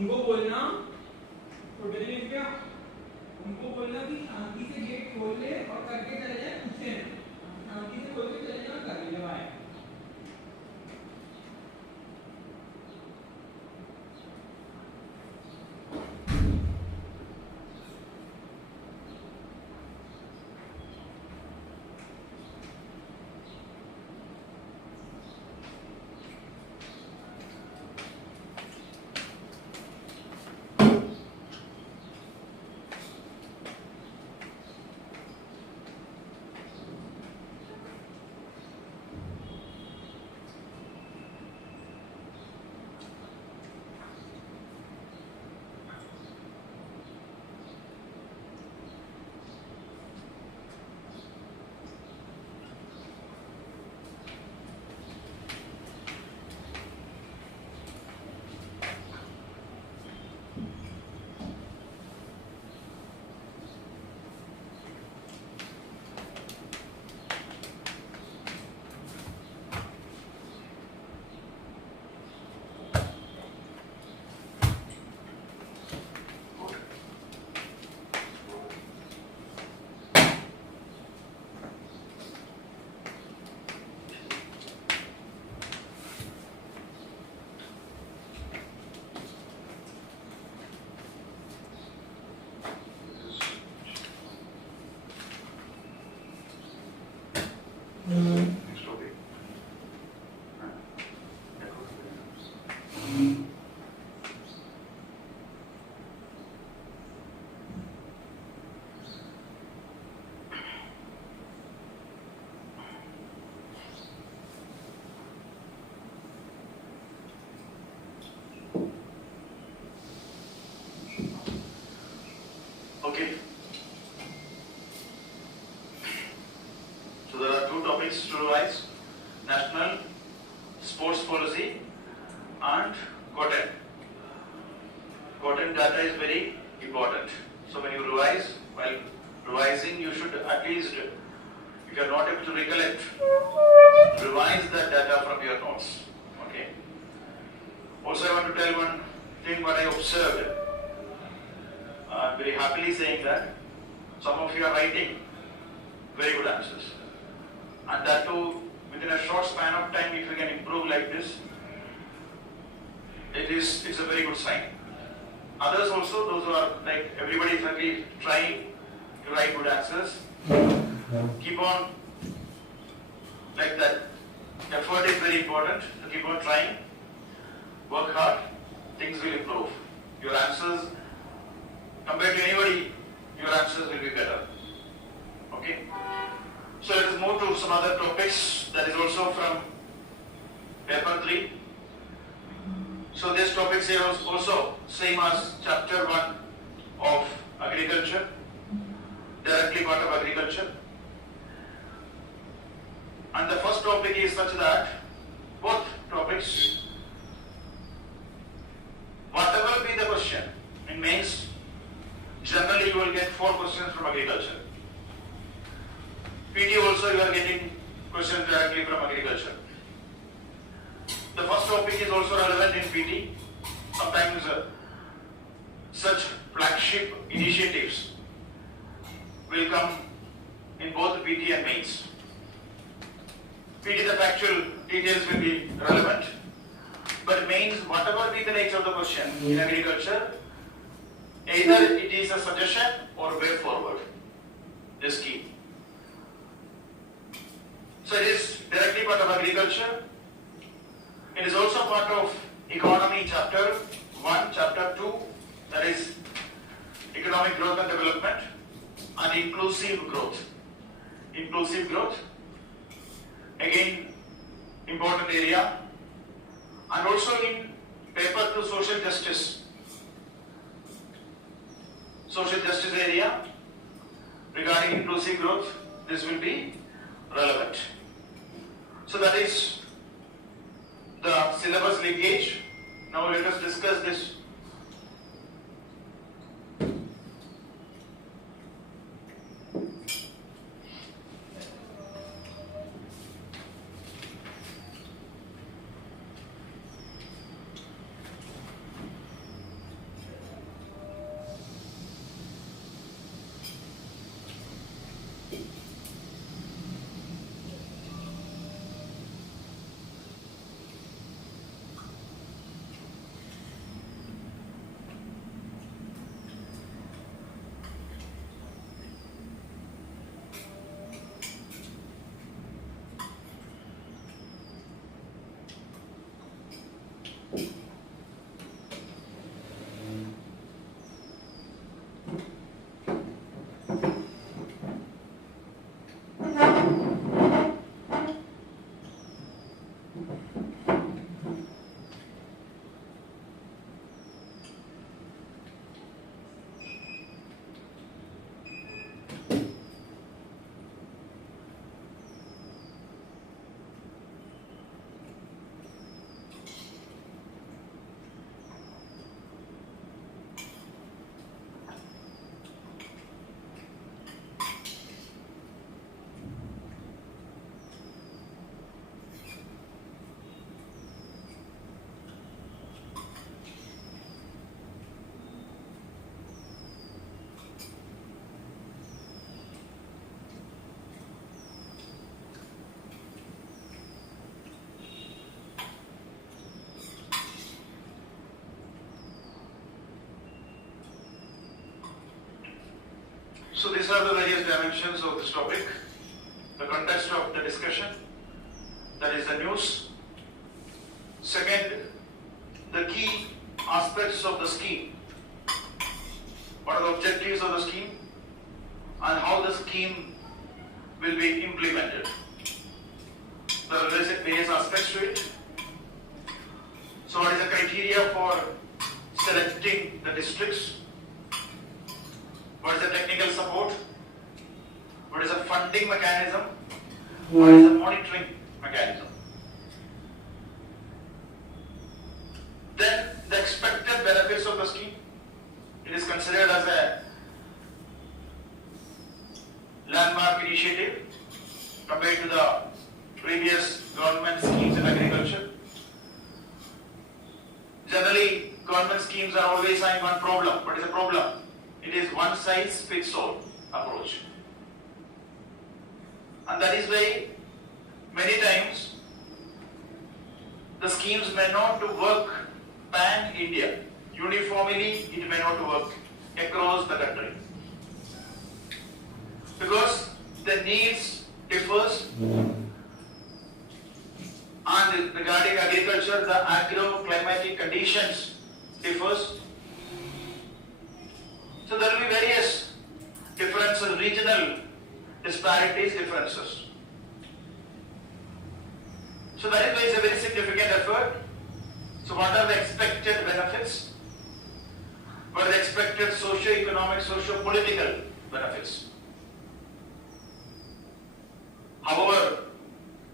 उनको बोलना फोटो लिख क्या, उनको बोलना कि शांति से गेट खोल ले और करके चले जाए, पूछे शांति से खोल के चले जाए, कर ले bye. Next topic. Okay. So there are two topics to revise: national sports policy and content. Content data is very important. So when you revise, while revising, you should at least, if you are not able to recollect, revise that data from your notes. Okay. Also, I want to tell one thing what I observed. I'm very happily saying that some of you are writing very good answers, and that too within a short span of time. If you can improve like this, it's a very good sign. Others also, those who are like everybody is really trying to write good answers, keep on like that. Effort is very important. So keep on trying, work hard, things will improve. Your answers, compared to anybody, your answers will be better. Okay. So let us move to some other topics that is also from paper 3. So this topic is also same as chapter 1 of agriculture, directly part of agriculture. And the first topic is such that both topics, whatever be the question in mains, generally you will get 4 questions from agriculture. PT also you are getting questions directly from agriculture. The first topic is also relevant in PT. Sometimes such flagship initiatives will come in both PT and mains. PT, the factual details will be relevant, but mains, whatever be the nature of the question in agriculture, either it is a suggestion or way forward. This key. So it is directly part of agriculture. It is also part of economy chapter 1, chapter 2, that is economic growth and development, and inclusive growth. Inclusive growth, again important area, and also in paper 2 social justice. Social justice area regarding inclusive growth, this will be relevant. So that is the syllabus linkage. Now let us discuss this. So these are the various dimensions of this topic. The context of the discussion, that is the news. Second, the key aspects of the scheme. What are the objectives of the scheme and how the scheme will be implemented. There are various aspects to it. So what is the criteria for selecting the districts? What is the technical support? What is the funding mechanism? What is the monitoring mechanism? Then the expected benefits of the scheme. It is considered as a landmark initiative compared to the previous government schemes in agriculture. Generally, government schemes are always having one problem. What is the problem? It is one size fits all approach. And that is why many times the schemes may not work pan-India. Uniformly, it may not work across the country. Because the needs differs, and regarding agriculture, the agro-climatic conditions differs. So there will be various differences, regional disparities, differences. So that is why it's a very significant effort. So what are the expected benefits? What are the expected socio-economic, socio-political benefits? However,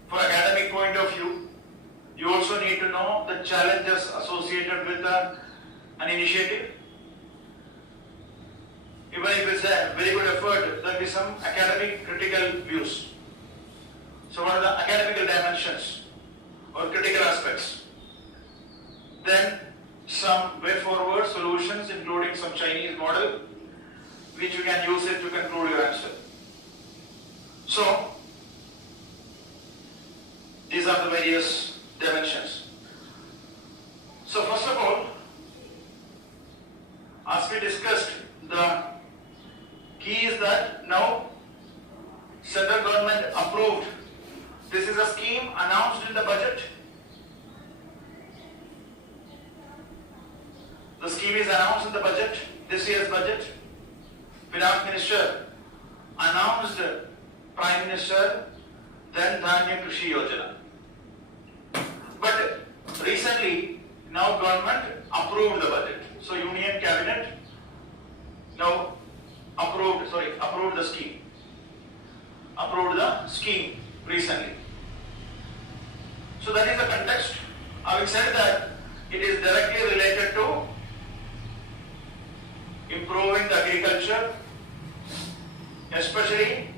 for academic point of view, you also need to know the challenges associated with an initiative. Even if it's a very good effort, there will be some academic critical views. So what are the academical dimensions or critical aspects? Then some way forward solutions, including some Chinese model, which you can use it to conclude your answer. So these are the various dimensions. So first of all, as we discussed, the key is that now central government approved. This is a scheme announced in the budget. The scheme is announced in the budget, this year's budget. Finance Minister announced Prime Minister, then Dhanya Krishi Yojana. But recently, now government approved the budget. So Union Cabinet now approved the scheme. Approved the scheme recently. So that is the context. Having said that, it is directly related to improving the agriculture, especially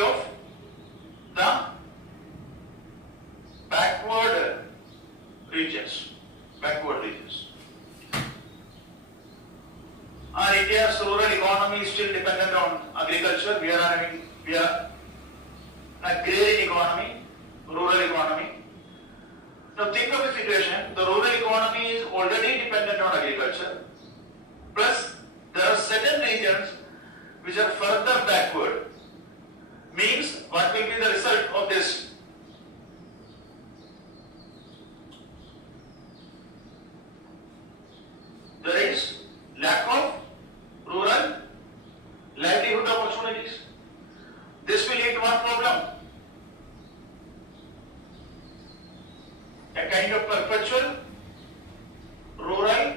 of the backward regions. And India's rural economy is still dependent on agriculture. We are an agrarian economy, rural economy. Now think of the situation, the rural economy is already dependent on agriculture, plus there are certain regions which are further backward. Means, what will be the result of this? There is lack of rural livelihood opportunities. This will lead to one problem. A kind of perpetual rural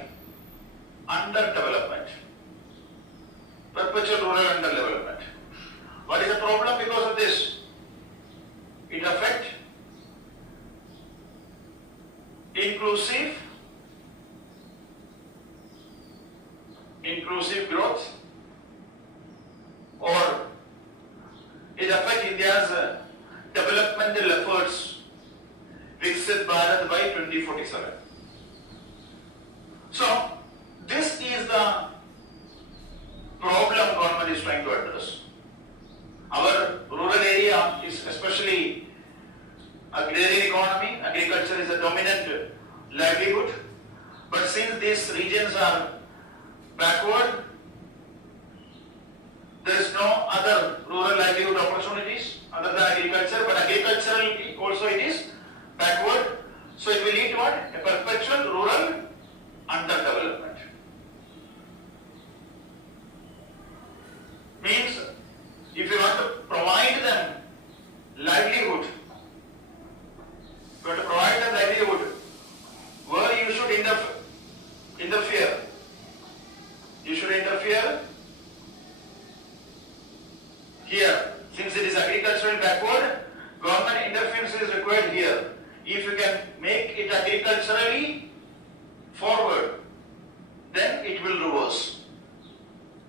underdevelopment. Perpetual rural underdevelopment. What is the problem because of this? It affects inclusive growth, or it affects India's developmental efforts, Viksit Bharat by 2047. So this is the problem government is trying to address. Our rural area is especially agrarian economy, agriculture is a dominant livelihood, but since these regions are backward. There is no other rural livelihood opportunities other than agriculture, but agriculturally also it is backward. So it will lead to what? A perpetual rural underdevelopment. Means if you want to provide them livelihood, you have to provide them livelihood, where you should interfere. You should interfere here. Since it is agricultural backward, government interference is required here. If you can make it agriculturally forward, then it will reverse.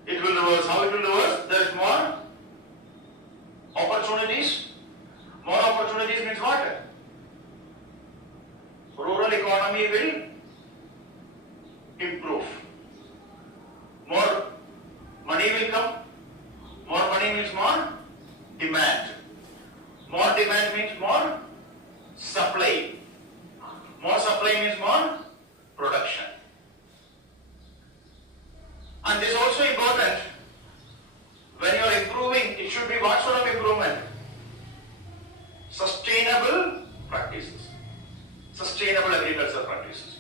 It will reverse. How it will reverse? There is more opportunities. More opportunities means what? Rural economy will improve. More money will come. More money means more demand. More demand means more supply. More supply means more production. And this is also important. When you are improving, it should be what sort of improvement? Sustainable practices. Sustainable agricultural practices.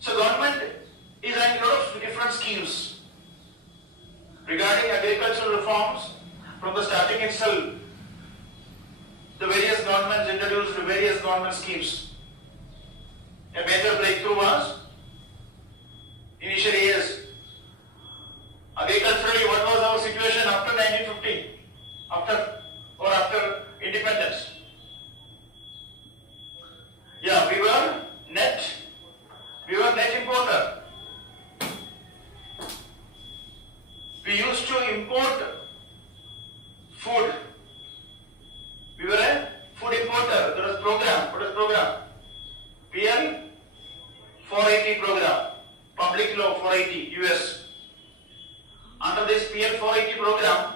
So government is having a lot of different schemes regarding agricultural reforms. From the starting itself, the various governments introduced various government schemes. A major breakthrough was initially years. Agriculturally, what was our situation after 1950? After independence? Yeah, we were net importer. We used to import food. We were a food importer. There was program. What was program? PL 480 program. Public Law 480 US. Under this PL 480 program,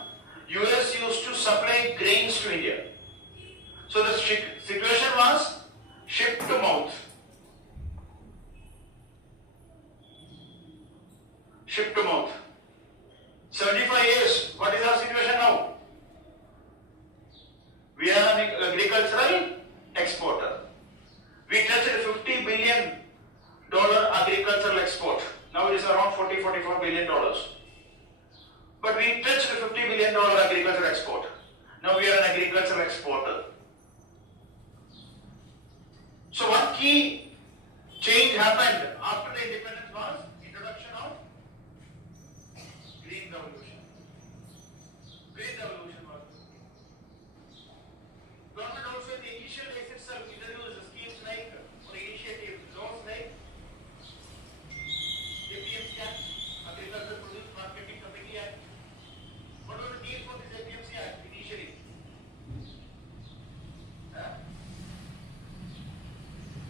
US used to supply grains to India. So the situation was ship to mouth. Ship to mouth. 75 years. What is our situation now? We are an agricultural exporter. We touched $50 billion agricultural export. Now it is around $44 billion. But we touched $50 billion agricultural export. Now we are an agricultural exporter. So one key change happened after the independence was introduction of green revolution. Green revolution was. Government also in the initial days itself introduced schemes like, or initiatives, laws like APMC Act, Agricultural Produce Marketing Committee Act. What was the need for this APMC Act initially?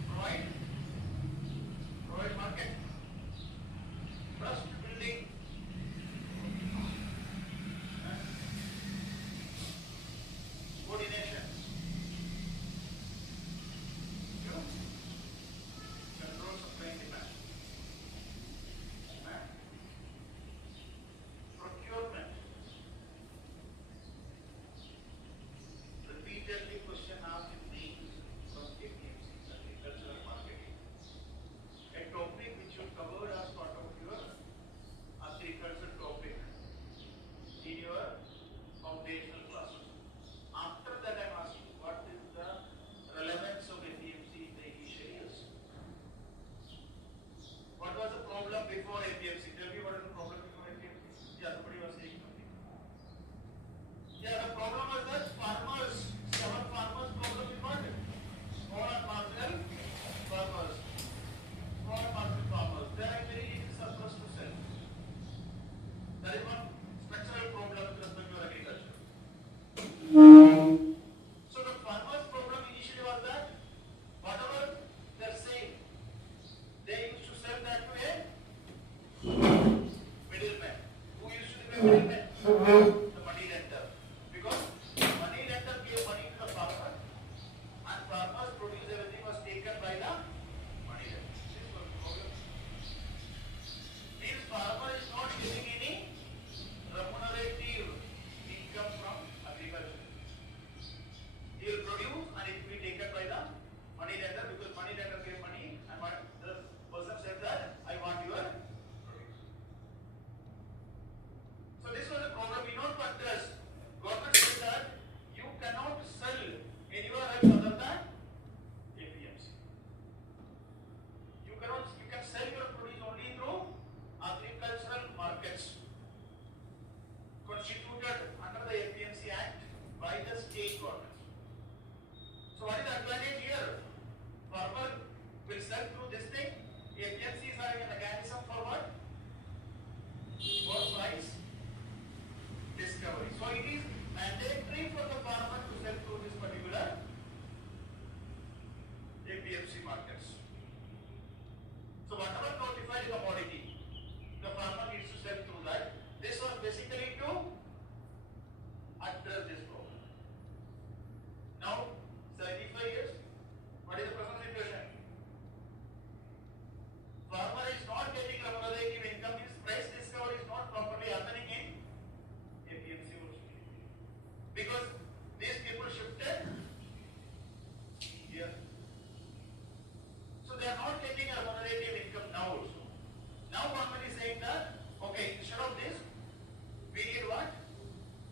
Provide through this thing. APMC is having a mechanism for what? For price discovery. So it is mandatory for the farmer to sell through this particular APMC markets. So whatever notified commodity, the farmer needs to sell through that. This was basically to address this problem. Now, 75 years, what is the present situation? Farmer is not getting remunerative income, his price discovery is not properly happening in APMC also. Because these people shifted here. So they are not getting a remunerative income now also. Now government is saying that, okay, instead of this, we need what?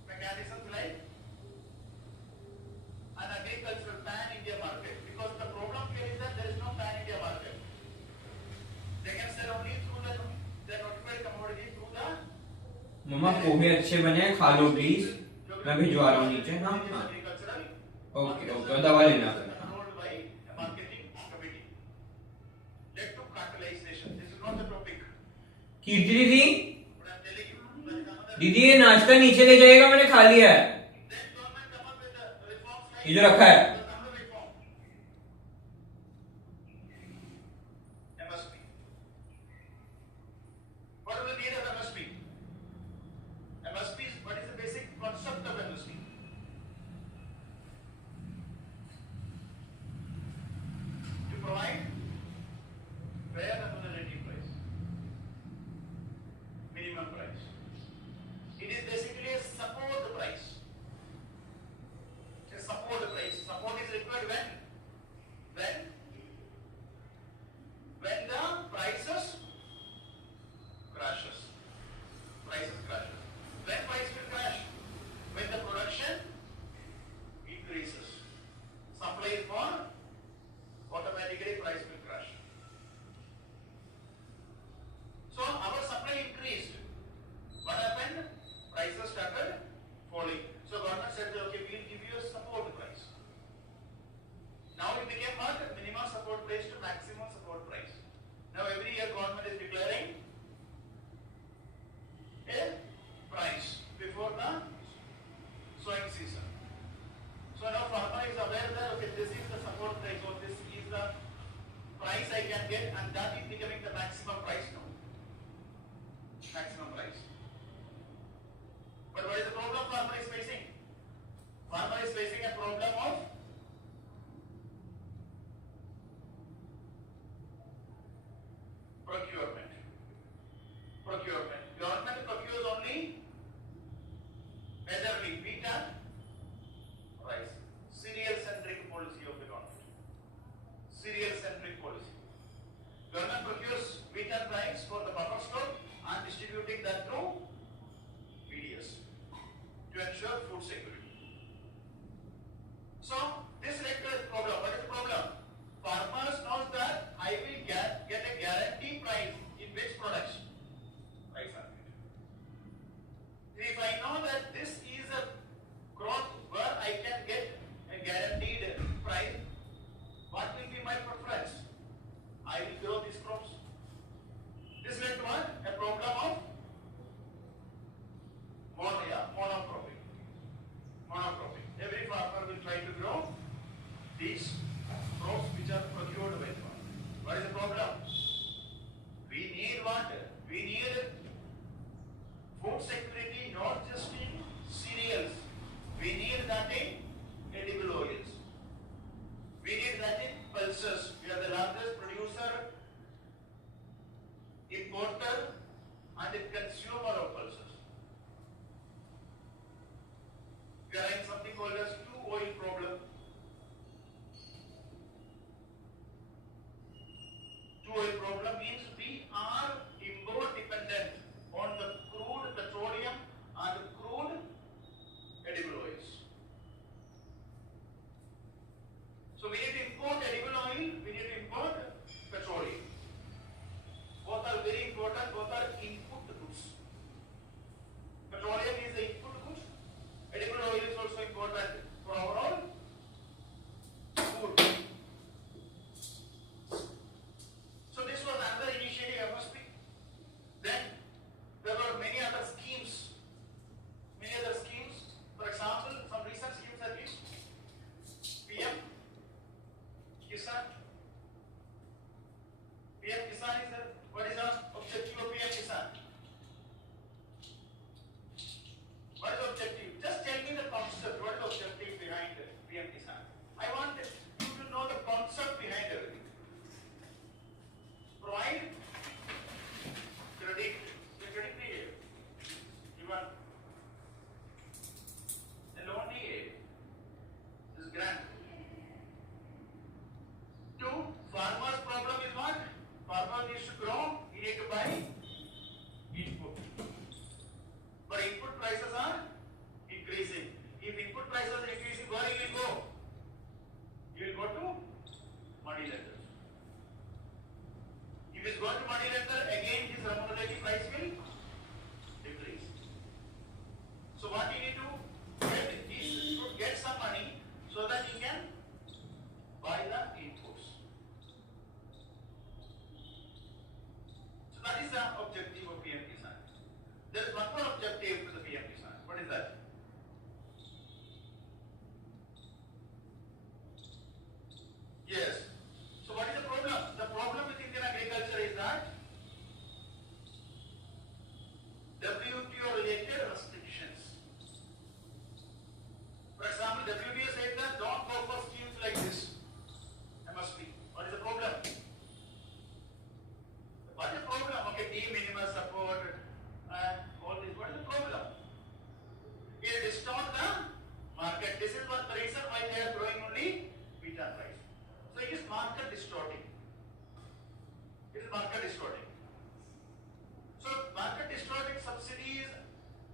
Mechanisms like an agricultural pan-India market. Because the problem here is that there is no pan-India market. They can sell only through the notified commodity through the. मम्मा पोहे अच्छे बने हैं, खा लो please, मैं भिजवा रहा हूँ नीचे। हाँ हाँ ओके ओके, और दवा लेना फिर। कीर्ति दीदी, दीदी ये नाश्ता नीचे ले जाएगा, मैंने खा लिया है, ये जो रखा है। PM Kisan is what is the objective of PM Kisan? What is the objective? Just tell me the concept. What is the objective behind PM Kisan? I want you to know the concept behind everything. Provide credit. The credit नहीं है. Even the loan नहीं है. This is grant. Two, farmer's problem is what? Farmer needs to grow. He needs to buy input. But input prices are increasing. If input prices are increasing, where will you go? You will go to money lenders. If he is going to money lender, again his remunerative price will decrease. So what he need to get? He should get some money so that he can buy the inputs. So that is the objective of PM Kisan. There is one more objective to the PM Kisan. What is that? Yes. So what is the problem? The problem with Indian agriculture is that WTO related restrictions. For example, WTO said that don't go for schemes like this. MSP. What is the problem? What is the problem? Okay, de minimis support and all this. What is the problem? It distort the market. This is what the reason why they are growing only wheat and rice. So it is market distorting. It is market distorting. So market distorting subsidies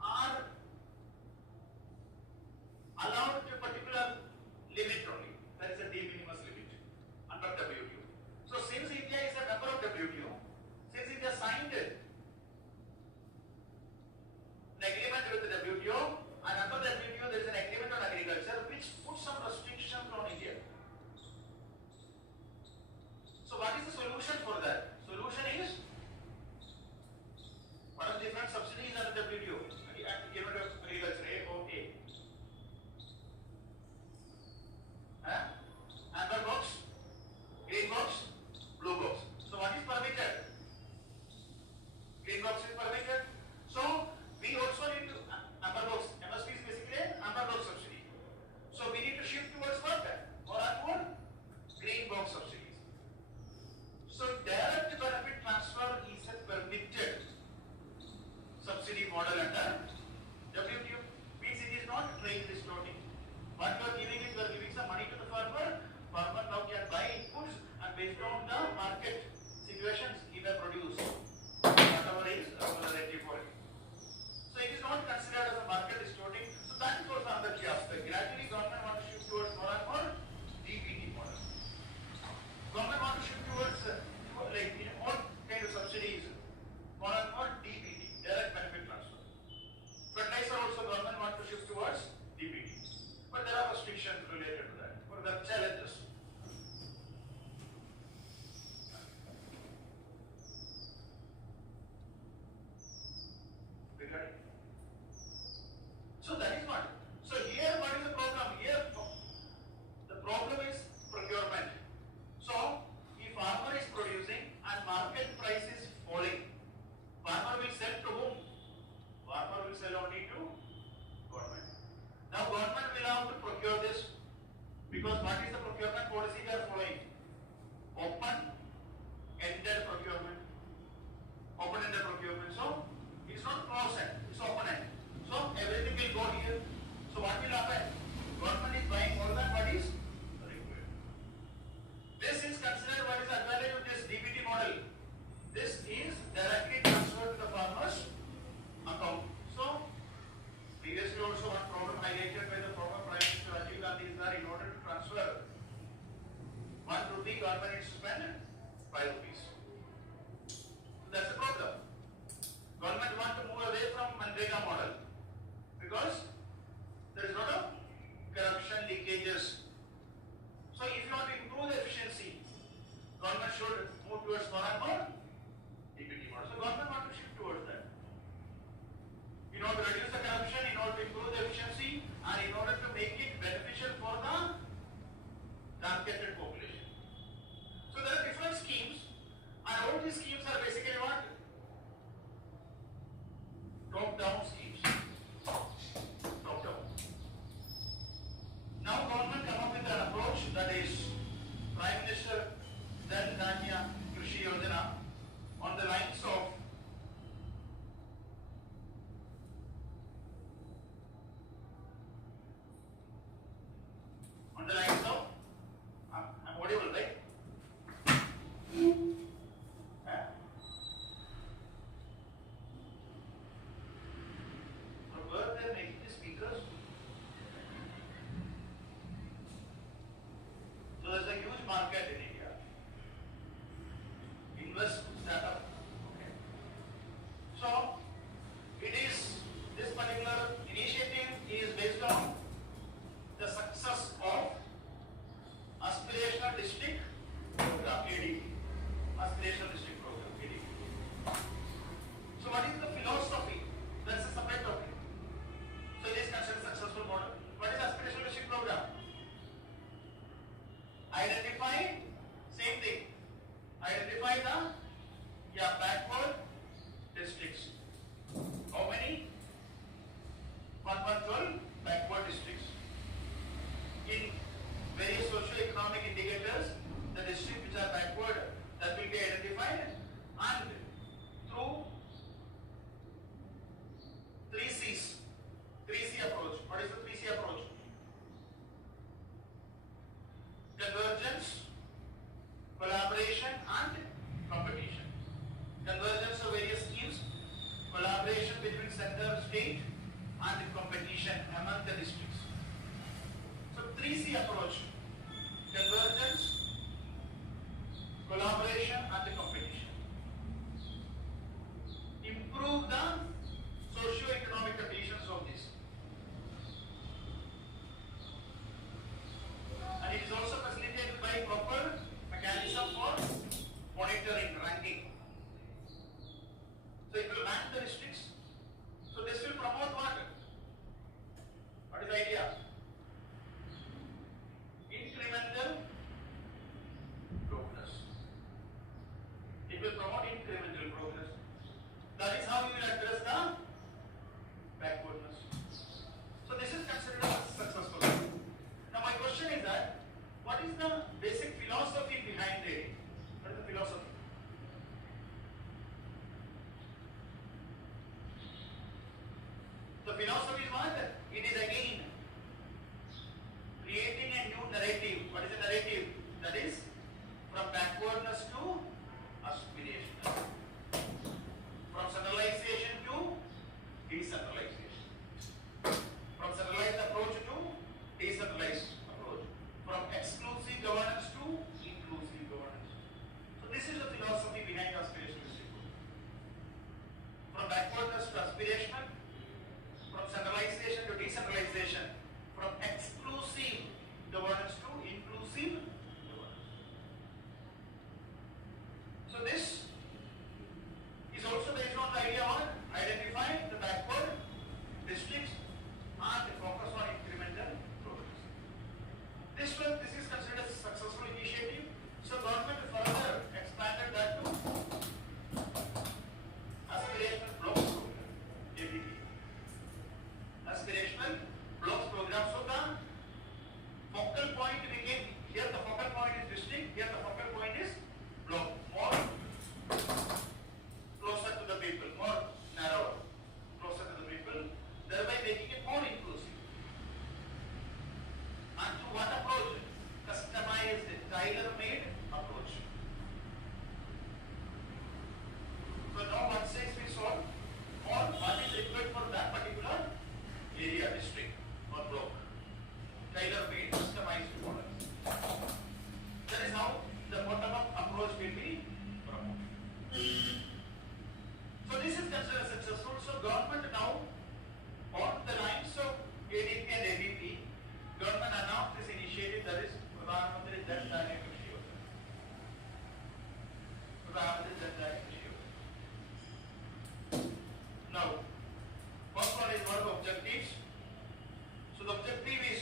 are allowed to a particular limit only. That is a de minimis limit under WTO. So since India is a member of WTO, since India signed an agreement with the WTO, and under the WTO there is an agreement on agriculture which puts some restrictions on India. So what is the solution for that? Solution is what are the different subsidies under WTO? Agreement of agriculture, AOA. Amber box, green box, blue box. So what is permitted? Green box is permitted. So we also need to amber box. MSP is basically an amber box subsidy. So we need to shift towards what? More and more green box subsidies. So direct benefit transfer is a permitted subsidy model under WTO. Means it is not trade distorting. What you are giving is you are giving some money to the farmer. Farmer now can buy inputs and based on the market situations he may produce whatever is remunerative for it. So it is not considered as a market distorting. So that is also another key aspect. Gradually government wants to shift towards more and more DPT model. Government wants to shift towards like in all kind of subsidies, more and more DPT, direct benefit transfer. Fertilizer also government wants to shift towards DPT. But there are restrictions related to that. What are the challenges? Regarding. So that is what. So here what is the problem? Here the problem is procurement. So if farmer is producing and market price is falling, farmer will sell to whom? Farmer will sell only to government. Now government will have to procure this because what is the procurement policy they are following? Open-ended procurement. Open-ended procurement. So it's not closed-end, it's open-end. So everything will go here. So what will happen? Government is buying more than what is required. This is considered what is the advantage of this DBT model. This is directly transferred to the farmer's account. So previously also one problem highlighted by the former Prime Minister Rajiv Gandhi is that in order to transfer 1 rupee, government needs to spend 5 rupees. So that's the problem. Government wants to move away from Manrega model because there is a lot of corruption, leakages. So if you want to improve the efficiency, government should move towards more and more DPT model. So government wants to shift towards that. In order to reduce the corruption, in order to improve the efficiency, and in order to make it beneficial for the targeted population. So there are different schemes, and youth market in India. Invest startup. Okay. So this particular initiative is based on the success of aspirational district program (ADP). Aspirational district program (ADP). So what is the philosophy? That's a separate topic. So it is considered successful model. What is aspirational district program? Identify, same thing. Identify the backward districts. How many? 112 backward districts. In various socio-economic indicators, the districts which are backward, that will be identified, and through 3 C's. 3C approach. What is the 3C approach? Convergence, collaboration and competition. Convergence of various schemes, collaboration between center, state and competition among the districts. So 3C approach: convergence, collaboration and competition. Improve the socio-economic conditions of this. And it is also facilitated by proper mechanism for monitoring, ranking. So it will rank the districts. So this will promote what? What is the idea? Incremental progress. It will promote incremental progress. That is how you will address the backwardness. So this is considered as successful. Now my question is that, what is the basic philosophy behind it? What is the philosophy? The philosophy is what? It is again creating a new narrative. What is the narrative? That is from backwardness to aspiration. From centralization to decentralization. From centralized approach to decentralized approach. From exclusive governance to inclusive governance. So this is the philosophy behind aspirational district. From backwardness to aspirational, from centralization to decentralization, from exclusive governance to inclusive governance. So this is also based on the idea of identifying the backward districts and focus on incremental progress. This is considered a successful initiative. So government further expanded that to aspirational blocks program, ABP. Aspirational blocks program. So the focal point became, here the focal point is district, here the focal point is block. More closer to the people, more narrow, closer to the people, thereby making it more inclusive. And through what approach? Customized, tailor-made approach. So now what says we solve, or what is required for that particular area, district or block. Tailor-made, customized models. That is how the bottom-up approach will be promoted. So this is considered successful. So government now, on the lines of ADP and ABP, government announced this initiative, that is Pradhan Mantri Jan Dhan Yoजना. Pradhan Mantri Jan Dhan Yoजना. Now, first one is what the objectives. So the objective is,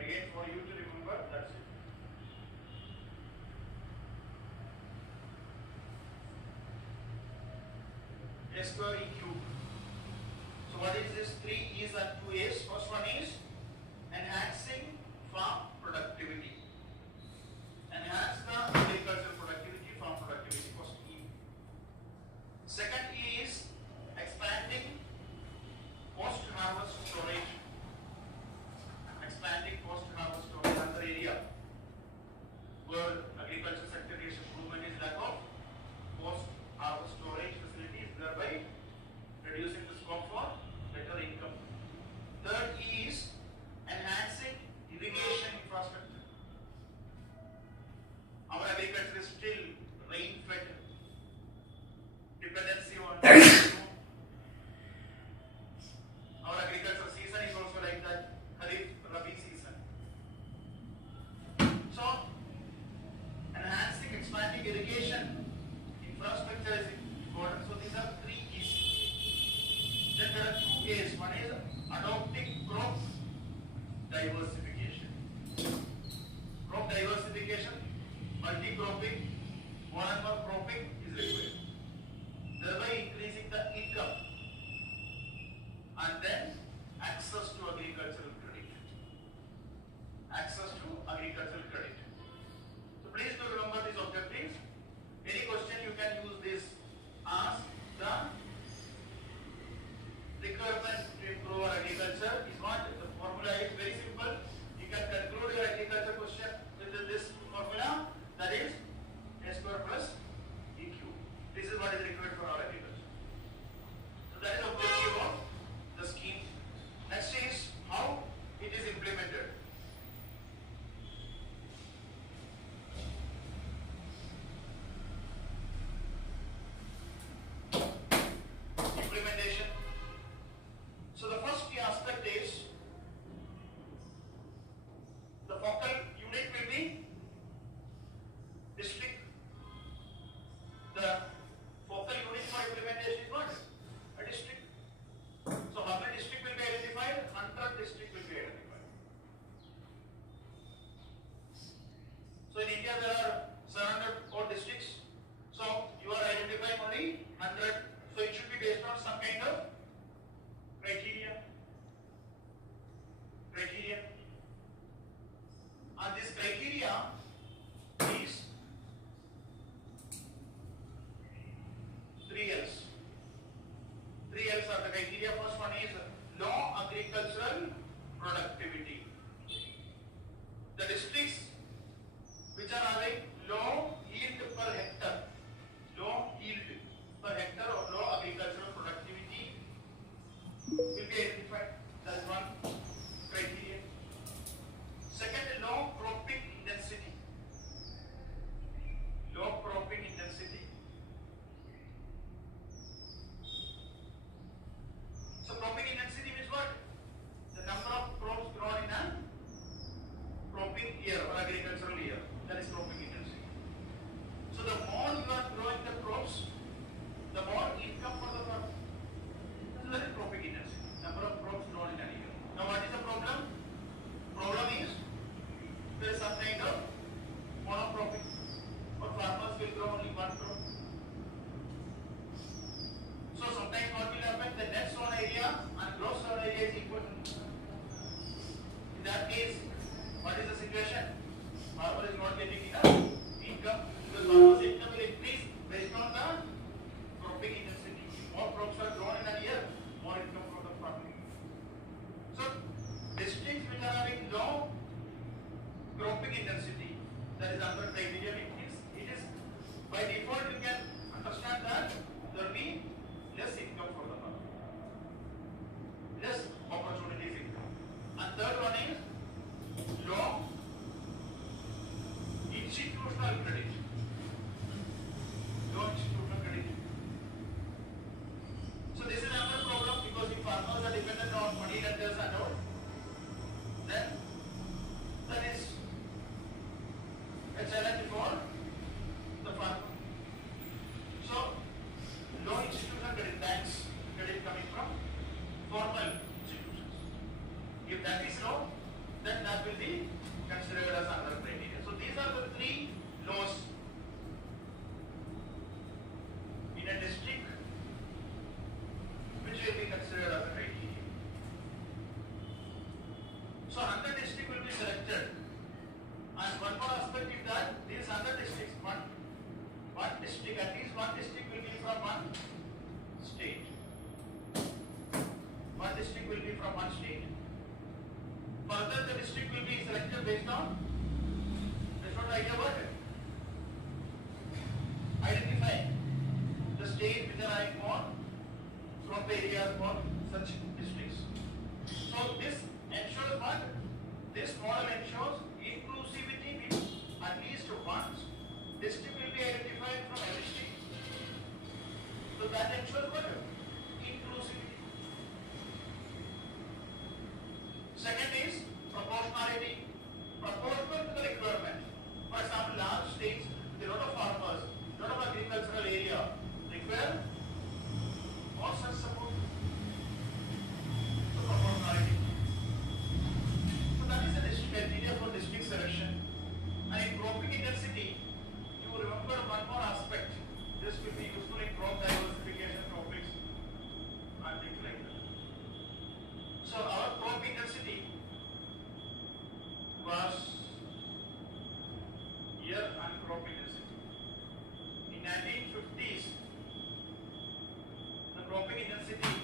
again for you to remember, that's it. S square E cube. So what is this 3 E's and 2 A's? First one is enhancing farm productivity. Enhance the agricultural productivity, farm productivity, first E. Second E is expanding post-harvest storage. Expanding post-harvest storage, another area where agriculture sector needs improvement is lack of post-harvest storage facilities, thereby reducing the scope for better income. Third E is enhancing irrigation infrastructure. agriculture is important. So these are three E's. Then there are two A's. One is adopting crop diversification. Crop diversification, multi-cropping, more and more cropping is required, thereby increasing the income, and then access to agricultural credit. Access to agricultural credit. So please do remember these objectives. Any question you can use this as the requirement to improve our agriculture is what the formula is very simple. You can conclude your agriculture question with this formula, that is A square plus EQ. This is what is required for our agriculture. So that is the objective of the scheme. Next is how it is implemented. Implementation. So the first key aspect is the focal unit will be district. The focal unit for implementation is what? A district. So how many districts will be identified? 100 districts will be identified. So in India there are 700 odd districts. So you are identifying only 100. So it should be based on some kind of criteria. And this criteria is 3 L's. 3 L's are the criteria. First one is low agricultural productivity. The districts which are having low yield per hectare, low yield per hectare or low agricultural productivity will be identified. That is one criteria. Second, low cropping intensity. Low cropping intensity. So cropping intensity means what? The number of crops grown in a cropping year or agricultural year. That is cropping intensity. So the more you are growing the crops, the more income for the farmer. So that is cropping intensity. Number of crops grown in a year. Now what is the problem? Problem is there is some kind of monocropping. Or farmers will grow only one crop. So sometimes what will happen? The net sown area and gross sown area is equal. In that case, what is the situation? Farmer is not getting enough income because farmer's income will increase based on the cropping intensity. More crops are grown in a year, more income for the farmer. So districts which are having low cropping intensity, that is another criteria. It is by default you can understand that there will be less income for the farmer, less opportunities income. And third one is low institutional credit. Low institutional credit. So this is another problem because if farmers are dependent on money lenders and all, then that is a challenge for the farmer. So low institutional credit, banks credit coming from formal institutions. If that is low, then that will be considered as another criteria. So these are the 3 laws in a district which will be considered as a criteria. So 100 districts will be selected. And one more aspect is that these 100 districts, one district, at least one district will be from one state. One district will be from one state. Further, the district will be selected based on the idea what? Identifying the state which are having more crop areas for such districts. So this ensures what? This model ensures inclusivity means at least one district will be identified from every state. So that ensures what? Inclusivity. Second is proportionality. Proportional to the requirement. For example, large states, there are a lot of farmers, a lot of agricultural area,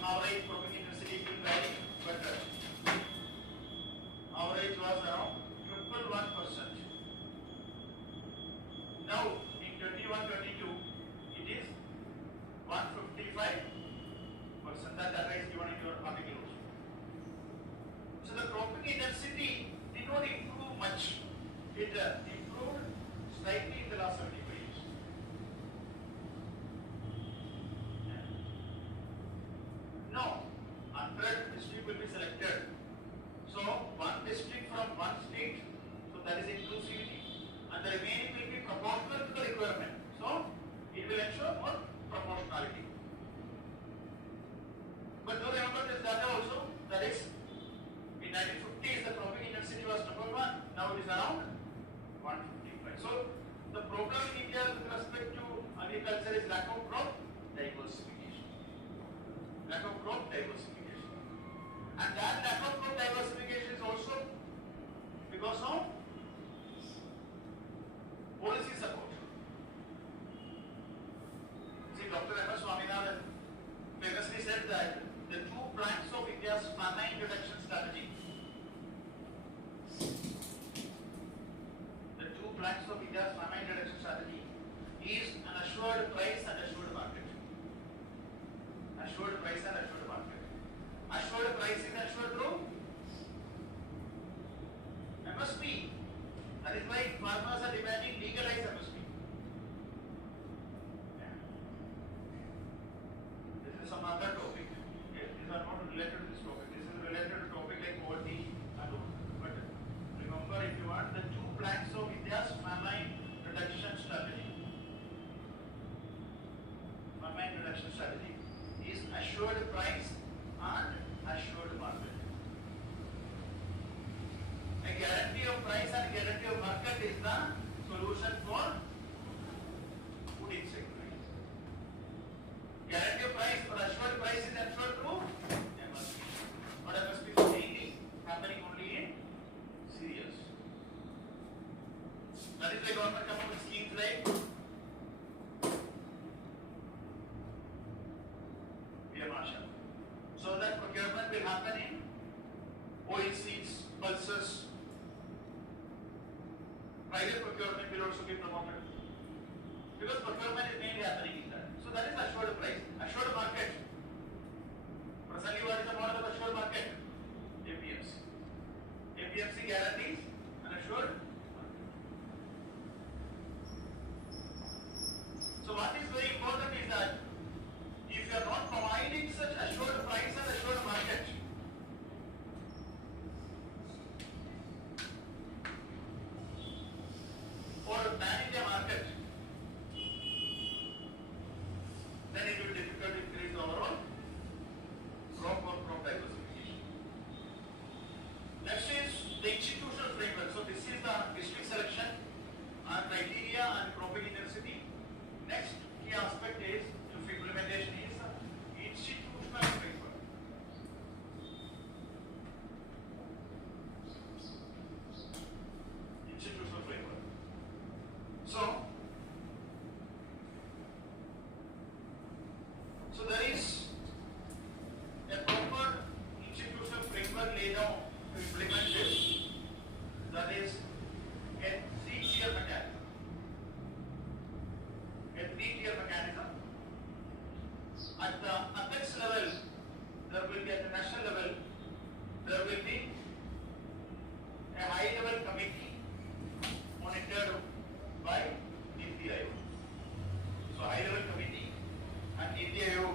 average propping intensity will vary, but average was around 111%. Now in 21-22 it is 155%. That data is given in your article also. So the propping intensity did not improve much. It improved slightly in the last 75 years. Now 100 district will be selected. So one district from one state, so that is inclusivity, and the remaining will be proportional to the requirement. So it will ensure more proportionality. But do remember this data also, that is in 1950s the propping intensity was 111, now it is around 155. So the problem in India with respect to agriculture is lack of crop diversification. Lack of crop diversification. And that lack of crop diversification is also because of policy support. See, Dr. M.S. Swaminathan famously said that the two planks of India's famine reduction strategy, is an assured price and assured market. Assured price and assured market. Assured price is assured through MSP. That is why farmers are demanding legalized MSP. This is some other topic. Okay. These are not related to this topic. This is related to topic like quality and all. But remember, if you want the two planks of India's famine reduction strategy. Famine reduction strategy is assured price and assured market. A guarantee of price and guarantee of market is the solution for food insecurity. Guarantee of price or assured price is assured through MSP. But MSP is mainly happening only in cereals. That is why government come up with schemes like so that procurement will happen in oilseeds, pulses. Private procurement will also be promoted because procurement is mainly happening in that. So that is assured price, assured market. Presently, what is the model of assured market? APMC. APMC guarantees an assured market. So what is very important is that if you are not providing such assured price and assured market, or manage a market, then it will be difficult to increase the overall crop or crop diversification. Next is the institutional framework. So this is the district selection and criteria and cropping intensity. Next key aspect is of implementation is institutional framework. Institutional framework. So there is a proper institutional framework laid down to implement this. That is a three-tier mechanism. A three-tier mechanism. At the apex level, there will be at the national level, there will be a high-level committee monitored by Niti Aayog. So high-level committee and Niti Aayog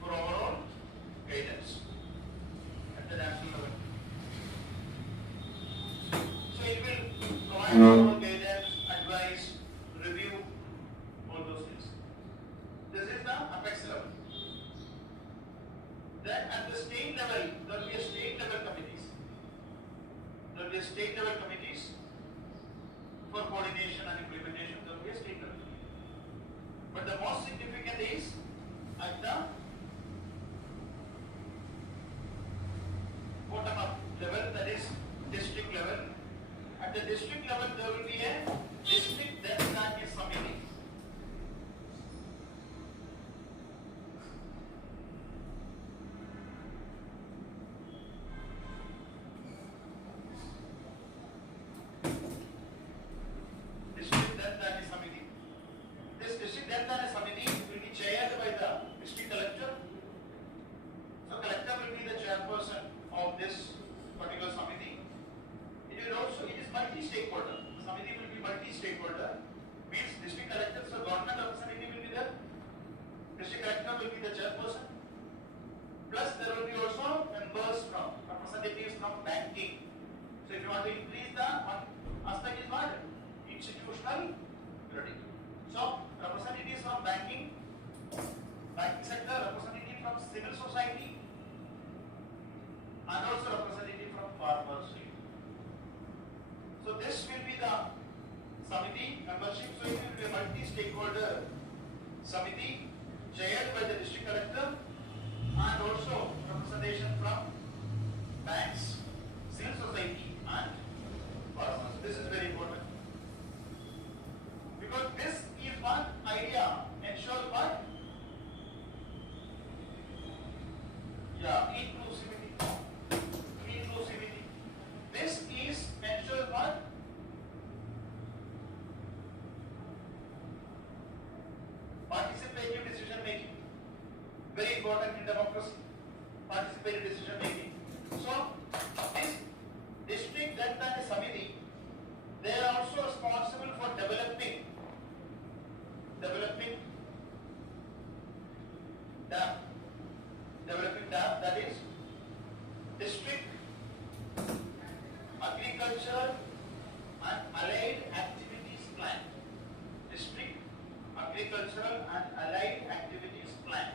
for overall guidance at the national level. So it will provide overall guidance, advice, review, all those things. This is the apex level. Then at the state level, there will be a state level committees. There will be a state level committees for coordination and implementation. There will be a state level. But the most significant is at the bottom-up level, that is district level. At the district level, there will be a district debt practice committee. institutional credit. So representatives from banking sector, representative from civil society, and also representative from farmers. So this will be the Samiti membership. So it will be a multi-stakeholder Samiti chaired by the district collector and also representation from banks, civil society and farmers. This is very important. Because this is one idea ensures what? Yeah, inclusivity. Inclusivity. This is ensures what? Participative decision making. Very important in democracy. Participative decision making. So, this district Janata Samiti, they are also responsible for developing DAP, that is district agriculture and allied activities plan. District agricultural and allied activities plan.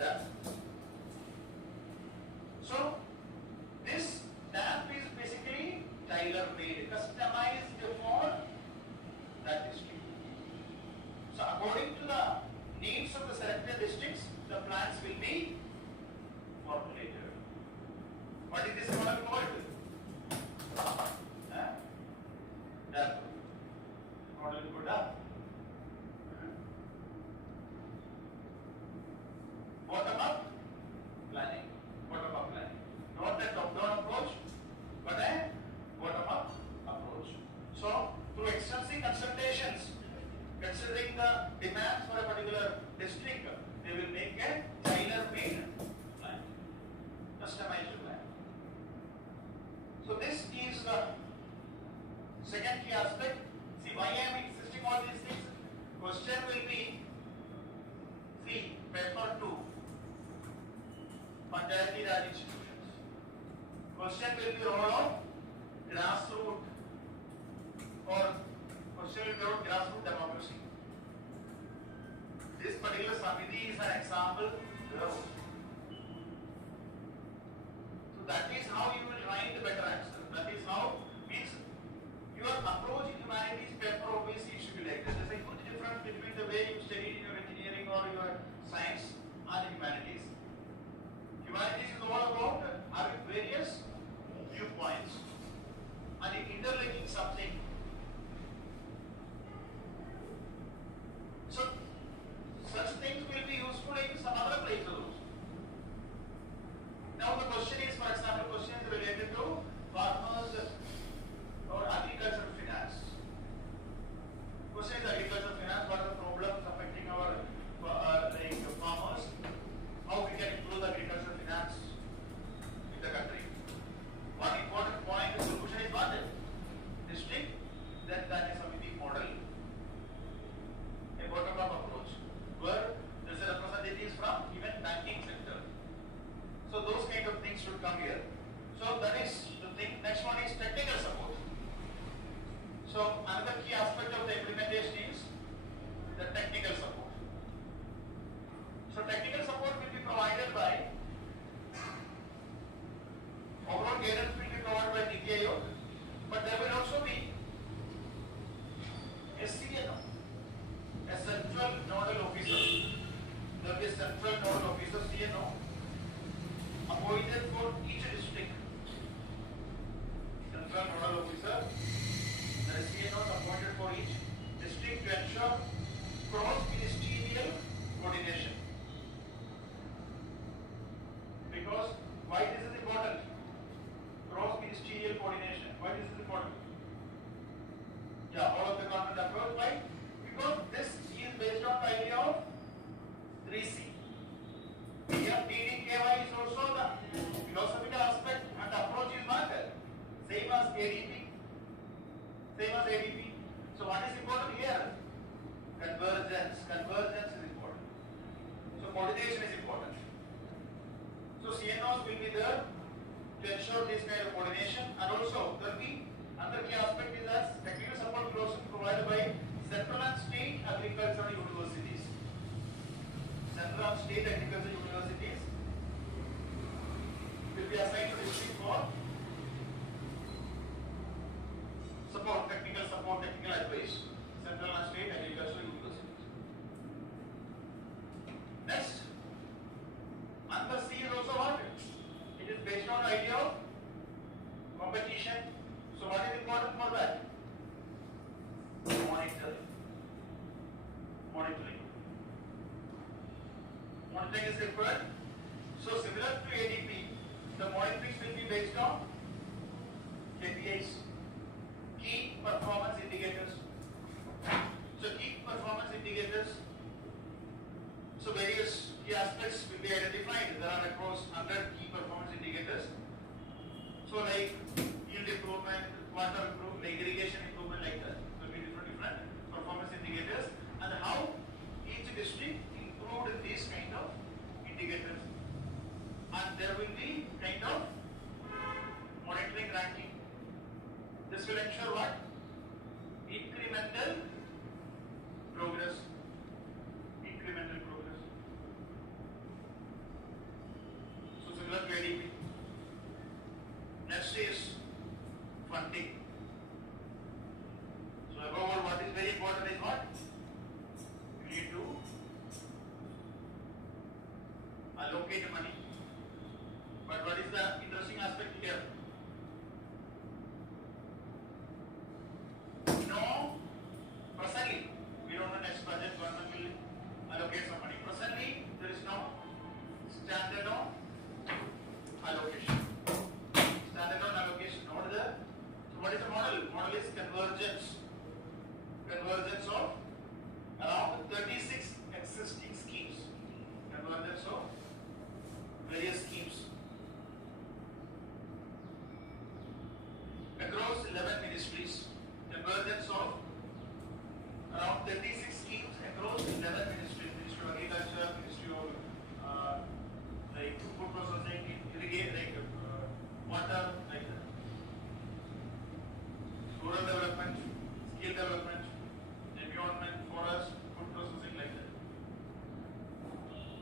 Yeah. So this DAP is basically tailor-made, customized for that district. So according to the needs of the selected districts, the plans will be formulated. What is this model called? DAP. Model is called DAP. Bottom-up planning. Bottom-up planning. Not a top-down approach, but a bottom-up approach. So through extensive consultations, considering the demands for a particular district, they will make a tailor-made plan, customized plan. So this is the second key aspect. See, why I am insisting on these things? Question will be, see, paper 2, Panchayati Raj institutions. Question will be role of grassroots, or question will be about grassroots democracy. This particular Samiti is an example. So that is how you will write the better answer. That is how, means your approach in humanities paper obviously should be like this. There is a huge difference between the way you studied in your engineering or your science and humanities. Humanities is all about having various viewpoints and interlinking something. So such things will be useful in some other places also. Now the question is, for example, question is related to farmers or agricultural finance. Question is agricultural finance, what are the problems affecting our farmers, how we can improve the agricultural finance in the country. One important point, the solution is what? District, then that is a Samiti model. A bottom-up approach, where there is a representatives from even banking sector. So those kind of things should come here. So that is the thing. Next one is technical support. So another key aspect of the implementation is the technical support. So technical support will be provided by, overall guidance will be provided by Niti Aayog, but there will also be a CNO, a central nodal officer. There will be a central nodal officer, CNO, appointed for each district. Central nodal officer, there is CNO appointed for each district to ensure cross-ministerial coordination. Because why this is important? Cross-ministerial coordination. Why this is important? Yeah, all of the content approach. Why? Because this is based on the idea of 3C. DDKY is also the philosophical aspect and the approach is not same as ADP. Same as ADP. So what is important here? Convergence. Convergence is important. So coordination is important. So CNOs will be there to ensure this kind of coordination, and also there will be another another key aspect is that technical support will also be provided by central and state agricultural universities. Central and state agricultural universities will be assigned to district for support, technical advice. Central and state agricultural universities. Next, and the C is also what? It is based on the idea of competition. So what is important for that? Monitoring. Monitoring is required. So similar to ADP, the monitoring will be based on KPIs, key performance indicators. So key performance indicators. So various key aspects will be identified. There are across 100 key performance indicators. So like yield improvement, water improvement, like irrigation improvement, like that. There will be different performance indicators, and how each district improved these kind of indicators. And there will be kind of monitoring ranking. This will ensure what? Incremental progress. So similar to ADP. Next is funding. So above all, what is very important is what? You need to allocate money. But what is the interesting aspect here? No, presently, we don't know next budget, government will allocate some money. Presently, there is no standalone allocation. Standalone allocation, not there. So what is the model? Model is convergence. Convergence of around 36 existing schemes. Convergence of various schemes across 11 ministries. Convergence of around 36 schemes across 11 ministries. Ministry of Agriculture, Ministry of like food processing, irrigation, like water, like that. Rural development, skill development, environment, forest, food processing, like that.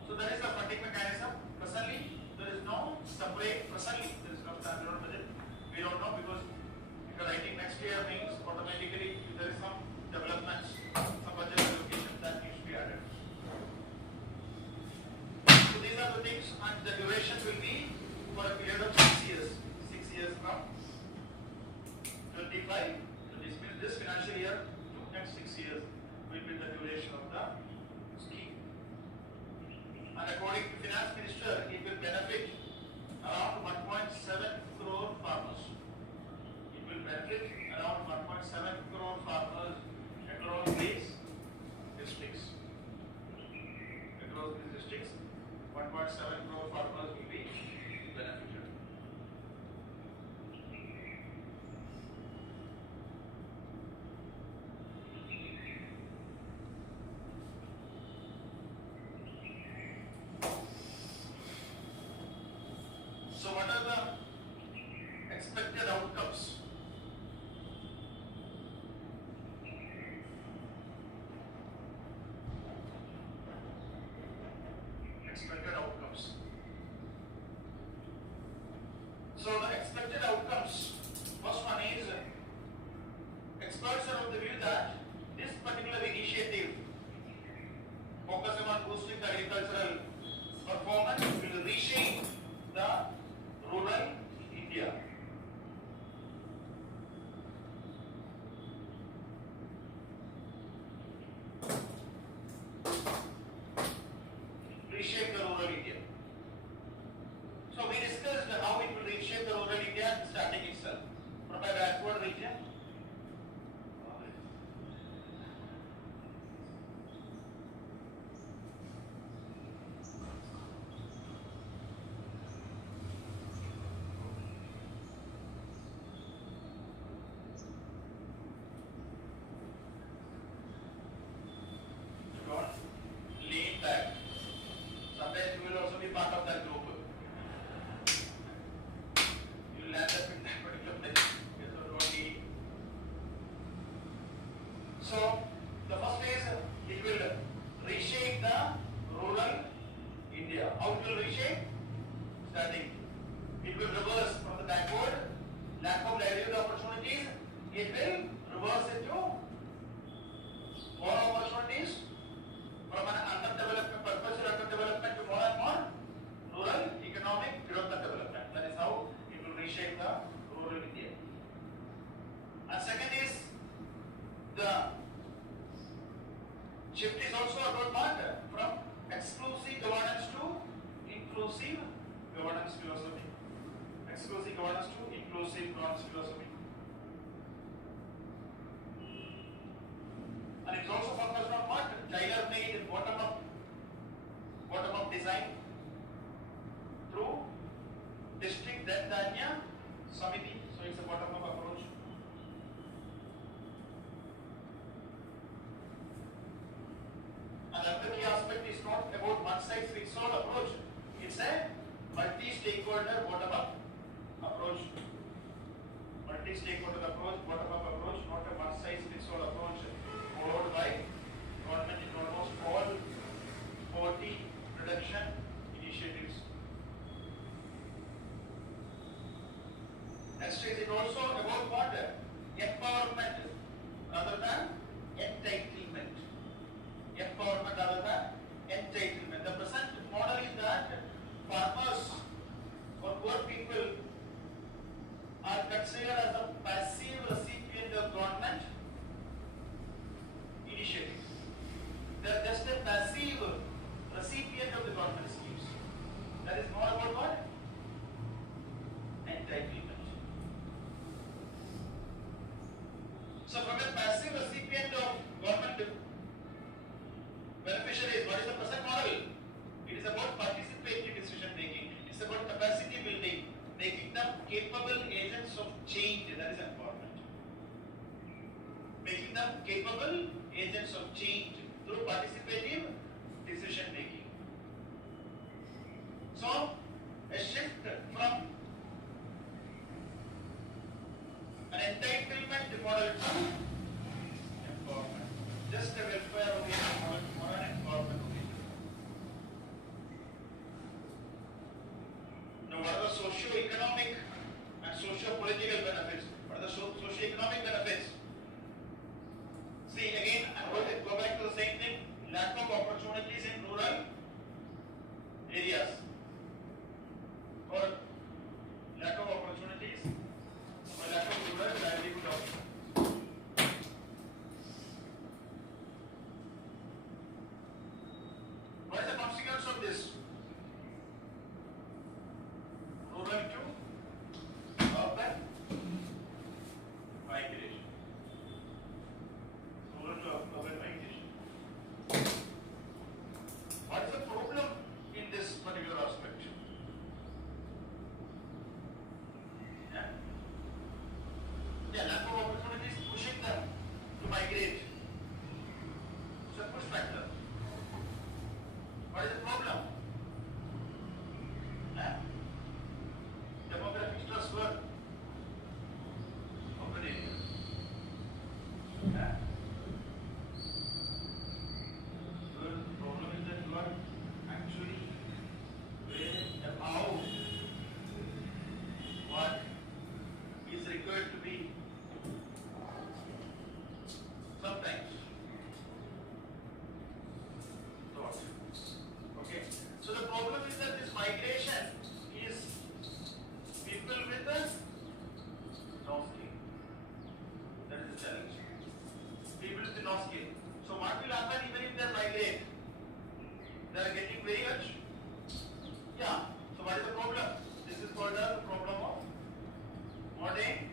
So that is the funding mechanism. Presently, there is no separate. Presently, there is no standalone budget. We don't know because if you are writing next year means automatically if there is some developments, some budget allocation that needs to be added. So these are the things, and the duration will be for a period of 6 years. 6 years from 25, this financial year to next 6 years will be the duration of the scheme. And according to Finance Minister, it will benefit around 1.7 crore farmers. It will benefit around 1.7 crore farmers across these districts. Across these districts, 1.7 crore farmers will be benefited. So what are the expected outcomes? Expected outcomes. So the expected outcomes, first one is experts are of the view that this particular initiative focusing on boosting the agricultural performance will reshape the rural Shift is also about what? From exclusive governance to inclusive governance philosophy. Exclusive governance to inclusive governance philosophy. And it's also focused on what? Tailor-made bottom-up design through district Danya Samiti. So it's a bottom-up approach. Another key aspect is not about one-size-fits-all approach. It's a multi-stakeholder bottom-up approach. Multi-stakeholder approach, bottom-up approach, not a one-size-fits-all approach followed by government in almost all poverty reduction initiatives. Next is it also about what? Empowerment rather than entitlement. Empowerment rather than entitlement. The present model is that farmers or poor people are considered as a passive recipient of government initiatives. They are just a passive recipient of the government schemes. That is more about what? Entitlement. So from a passive recipient of government beneficiaries, what is the present model? It is about participatory decision making. It's about capacity building, making them capable agents of change. That is empowerment. Making them capable agents of change through participative decision making. So, a shift from an entitlement model to empowerment. Just a welfare oriented model or an empowerment oriented. Now, what are the socio-economic and socio-political benefits? What are the socio-economic benefits? See, again, I will go back to the same thing. Lack of opportunities in rural areas. Or lack of opportunities or lack of rural livelihood options. What is the consequence of this? Rural to urban migration. Rural to urban migration. What is the problem in this particular aspect? Lack of opportunities pushing them to migrate. It's a push factor. What is the problem? Demographic stress for urban areas. The problem is that you are actually way above what is required to be sometimes thought. Okay. So the problem is that this migration is people with no skill. That is the challenge. People with no skill. So what will happen even if they migrate? They are getting very much. Yeah. So what is the problem? This is called the problem of modern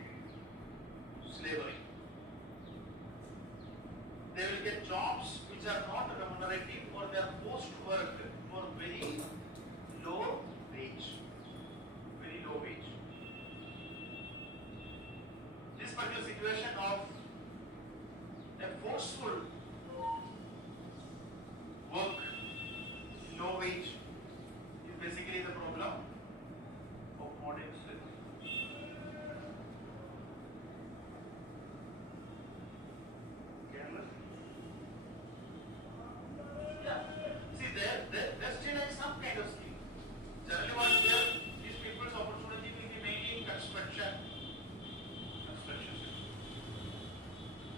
slavery. They will get jobs which are not remunerative or they are forced to work for very low wage. Very low wage. This particular situation of a forceful work, low wage, is basically the problem of modern slavery. There still is some kind of skill. Generally what here, these people's opportunity will be mainly in construction.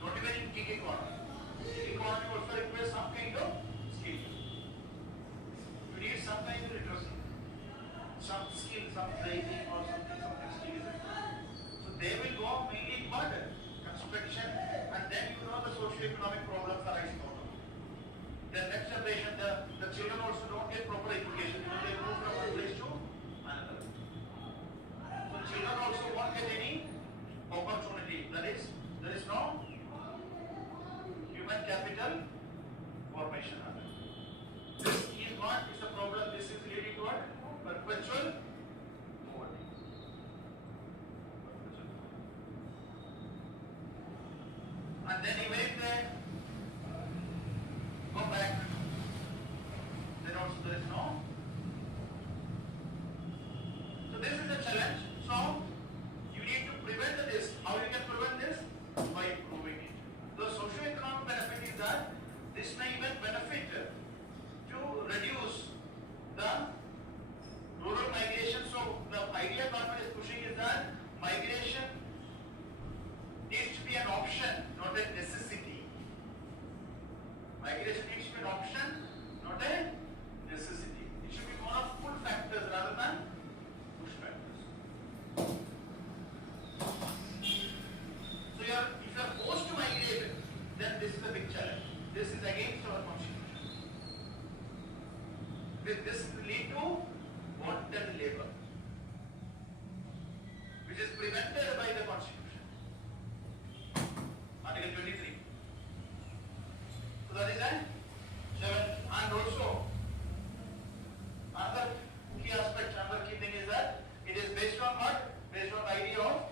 Not even in gig economy. Gig economy also requires some kind of skill. You need some kind of literacy. Some skill, some training or something skill. So they will go mainly in what? Construction, and then you know the socio-economic problems arising out of it. the children also don't get proper education. They move from one place to another. So children also won't get any opportunity. That is, there is no human capital formation. This is what is the problem. This is leading to what? Perpetual poverty. And then even if they go back, then also there is no. So this is a challenge. So you need to prevent this. How you can prevent this? By improving it. The socio-economic benefit is that this may even benefit to reduce the rural migration. So the idea government is pushing is that migration needs to be an option, not a necessity. Migration needs to be an option, not a necessity. It should be one of pull factors rather than push factors. So if you are forced to migrate, then this is a big challenge. This is against our constitution. This will lead to wanton labor, which is prevented by the constitution. Article 23. So that is a challenge. And also another key aspect, another key thing is that it is based on what? Based on the idea of,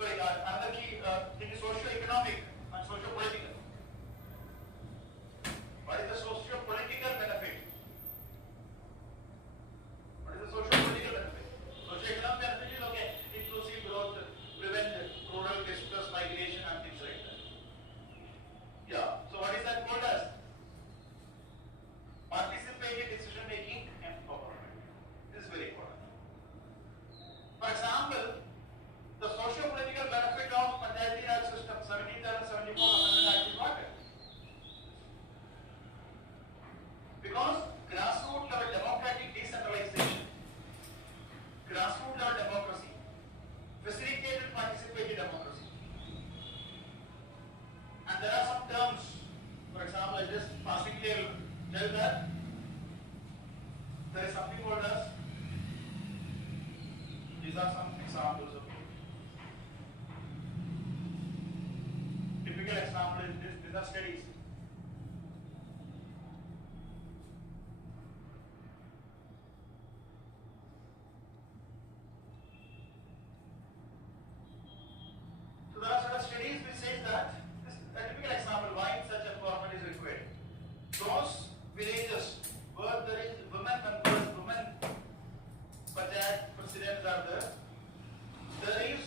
another key thing is socio-economic and socio-political. What is the socio-political benefit? What is the socio-political benefit? Socio-economic benefit is okay, inclusive growth, prevent rural displaced migration and things like that. Yeah. So what is that called as? Participated decision making empowerment. This is very important. For example, the socio-political benefit of Panchayati Raj system 17th and 74 Amendment Act is what? Because grassroots level democratic decentralization, grassroots level democracy, facilitated participated democracy. And there are some terms, for example, I just passing tell that there is something called as, these are some examples of typical example is this, these are studies. So there are certain studies which say that this is a typical example why such empowerment is required. Those villages where there is women members, women panchayat presidents are there, there is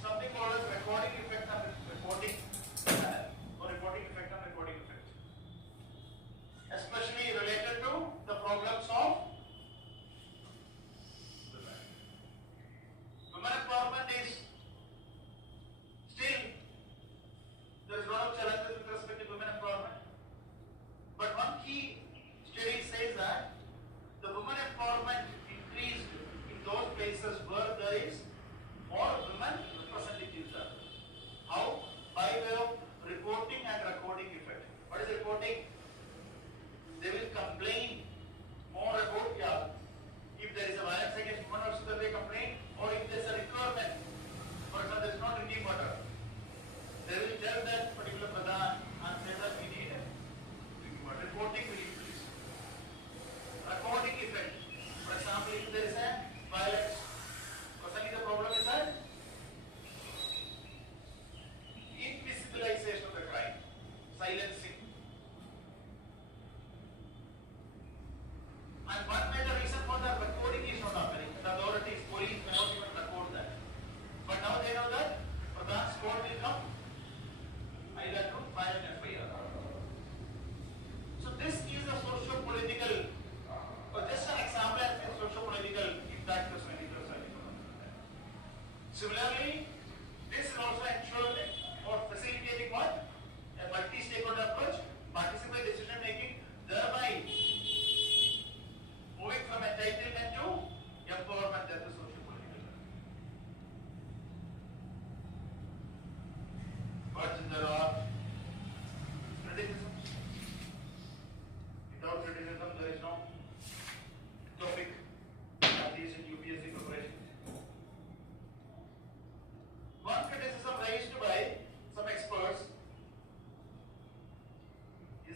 something called as recording effect and reporting panel, or reporting effect and recording effect, especially related to the problems of women empowerment is still there is a lot of challenges with respect to women empowerment. But one key study says that the women empowerment increased in those places where there is more women representatives are. How? By way of reporting and recording effect. What is reporting? They will complain more about, if there is a violence against women also they will complain, or if there is a requirement, for example there is not drinking water, they will tell that particular pradhan and say that we need drinking water. Reporting will increase. Recording effect. For example, if there is a violence, presently the problem is that invisibilization of the crime, silencing. And one major reason for the recording is not happening. The authorities, police may not even record that. But now they know that Pradhan's court will come. I will to file an FIR. So this is a socio-political, or just an example of socio-political impact of 21st century. Similarly, this will also ensure or facilitating what? A multi-stakeholder approach, participate decision making, thereby moving from entitlement to empowerment, that is socio-political. But there are criticisms. It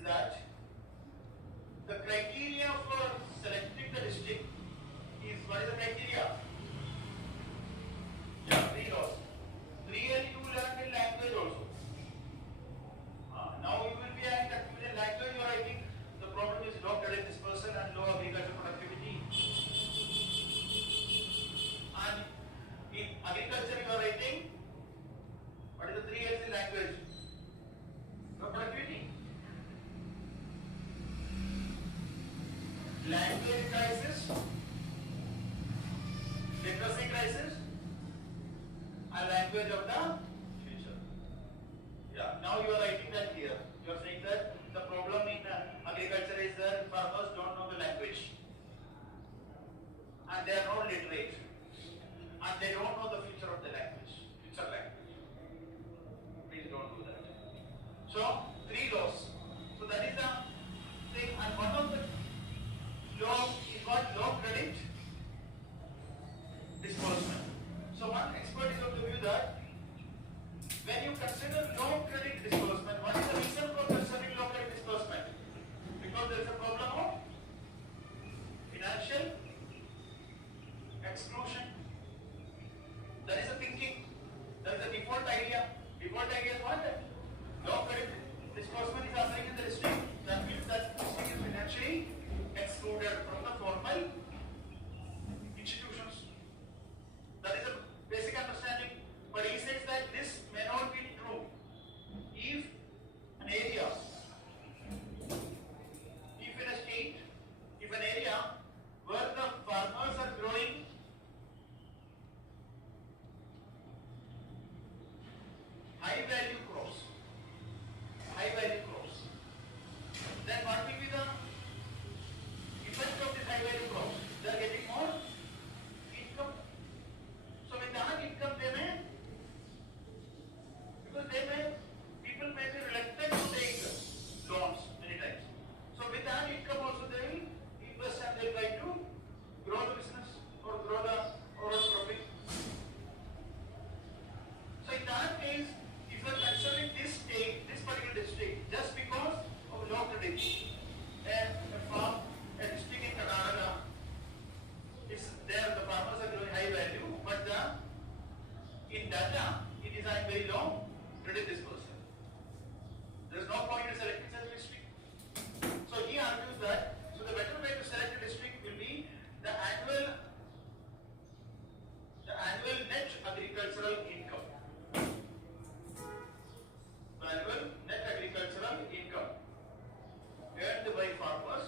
that the criteria for selecting the district is, what is the criteria? Yeah, 3 laws. 3 and you learn in language also. Now you will be in language, you are writing the problem is low credit dispersal and low agricultural productivity. And in agriculture you are writing, what is the 3 L's in language? Low productivity. Language crisis, literacy crisis, and language of the future. Yeah, now you are writing that here. You are saying that the problem in agriculture is that farmers don't know the language. And they are not literate. And they don't know the future of the language. Future language. Please don't do that. So, 3 laws. So that is the thing. And one of the laws is called low credit disbursement. So one expert is of the view that when you consider low credit disbursement, what is the reason for considering low credit disbursement? Because there is a problem of financial exclusion. That is a thinking. That is the default idea. Default idea is what? Low credit disbursement is occurring in the district. That means that district is financially excluded from the formal institutions. That is a basic understanding. But he says that this may not be true if an area, if in a state, if an area where the farmers are growing high value crops, then what will be the effect of this high value crops? They are getting more income. So with that income they may, because people may be reluctant to take loans many times. So with that income also they will invest and they will try to grow the business or grow the overall profit. So in that case, if you are considering this state, this particular district, just because of low credit, a district in Karnataka, it's there, the farmers are growing high value, but in data, it is at very low credit dispersal. There is no point in selecting such a district. So he argues that, so the better way to select a district will be the annual net agricultural income. The annual net agricultural income earned by farmers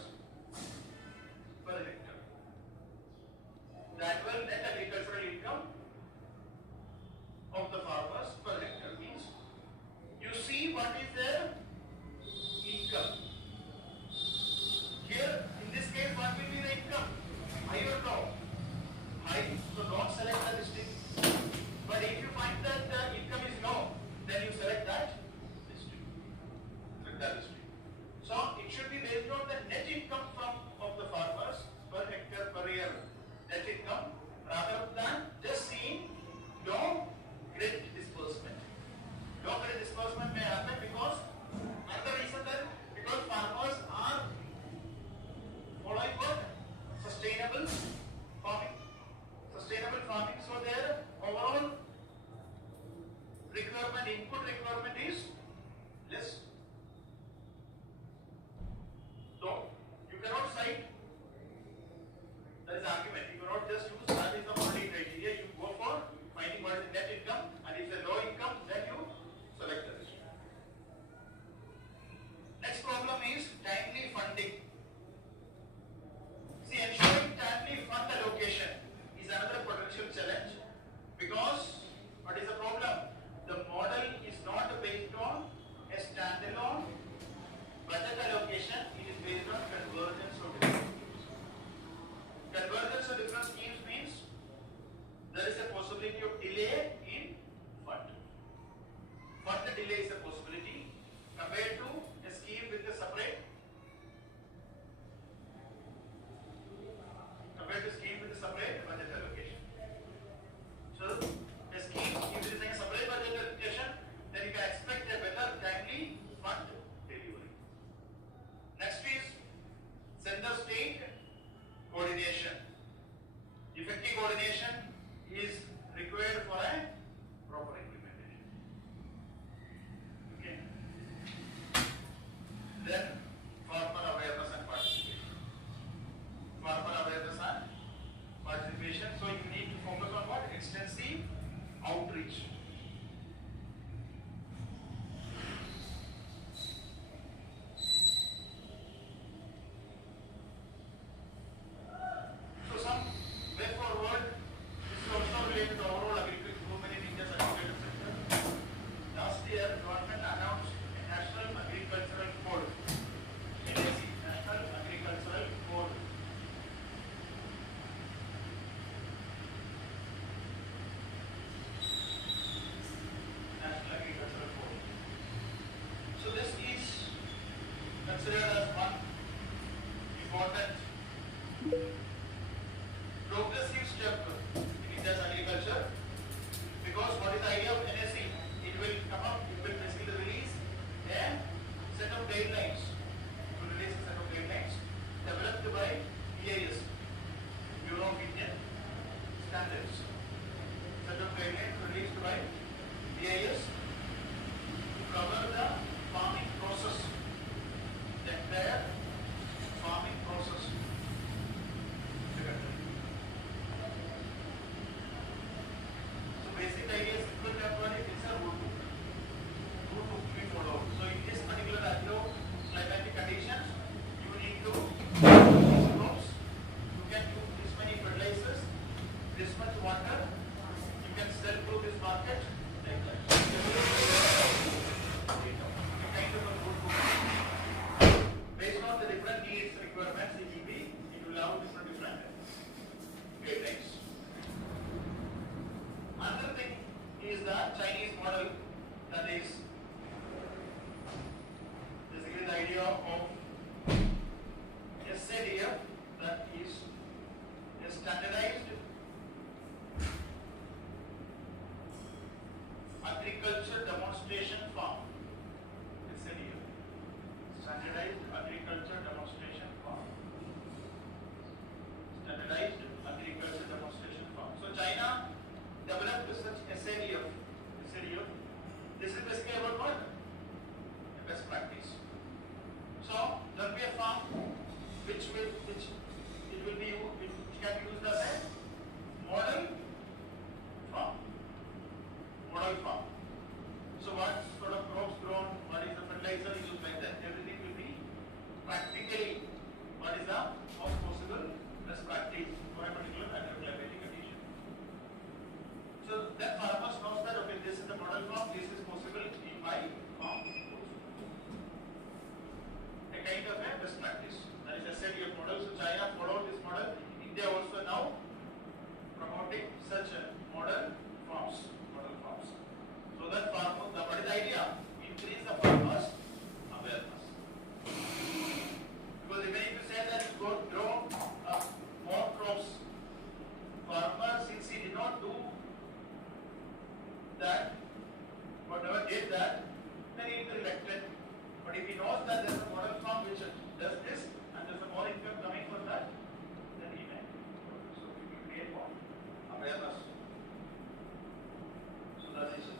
considered as one important progressive step in India's agriculture, because what is the idea of NSE? It will come up, it will basically release a set of guidelines, it will release a set of guidelines developed by BIS, Bureau of Indian Standards, set of guidelines released by BIS to cover the farming process, the entire farming process. So basic idea is simple temporary, it's a root book. Root book to be followed. So in this particular climatic conditions, you need to use these crops, you can use this many fertilizers, this much water, you can sell to this market, like that. A kind of a root book. Based on the different needs, requirements, it will have different guidelines. Another thing is the Chinese model, that is basically the idea of SADF, that is a standardized agriculture demonstration farm. SADF, standardized agriculture demonstration farm. Standardized agriculture demonstration farm. So China developed such SADF. This is basically about what? A best practice. So there will be a farm which can be used as a model farm. So what sort of crops grown, what is the fertilizer used, like that, everything will be practically what is the most possible best practice for a particular agricultural condition. So that farmers knows that, okay, this is the model farm, this is possible in my farm. A kind of a best practice. That is a SADF model. So China followed this model. India also now promoting such a model farms. So that farmers, what is the idea? Increase the farmers' awareness. Because even if you say that you grow more crops, farmer, since he did not do that, or never did that, then he will be elected. But if he knows that there is a model farm which does this and there is a more income coming from that, then he may. So we will create more awareness. So that is it.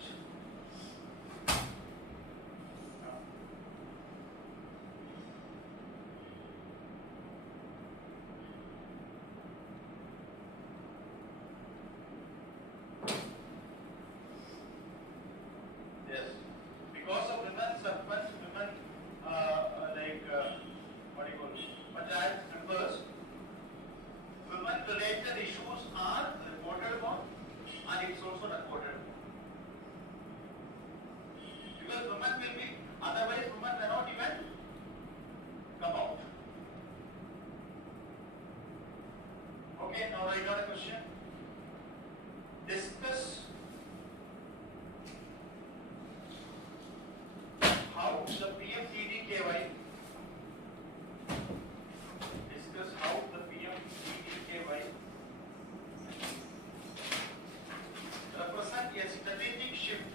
Yes, because of women's what do you call panchayat members, women-related issues are reported on, and it's also reported. Because women will be, otherwise women may not even come out. Okay, now I got a question. Discuss how the PMDDKY represent a strategic shift.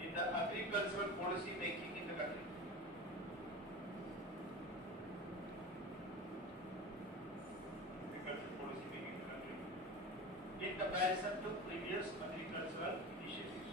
In the agricultural policy making in the country. In comparison to previous agricultural initiatives.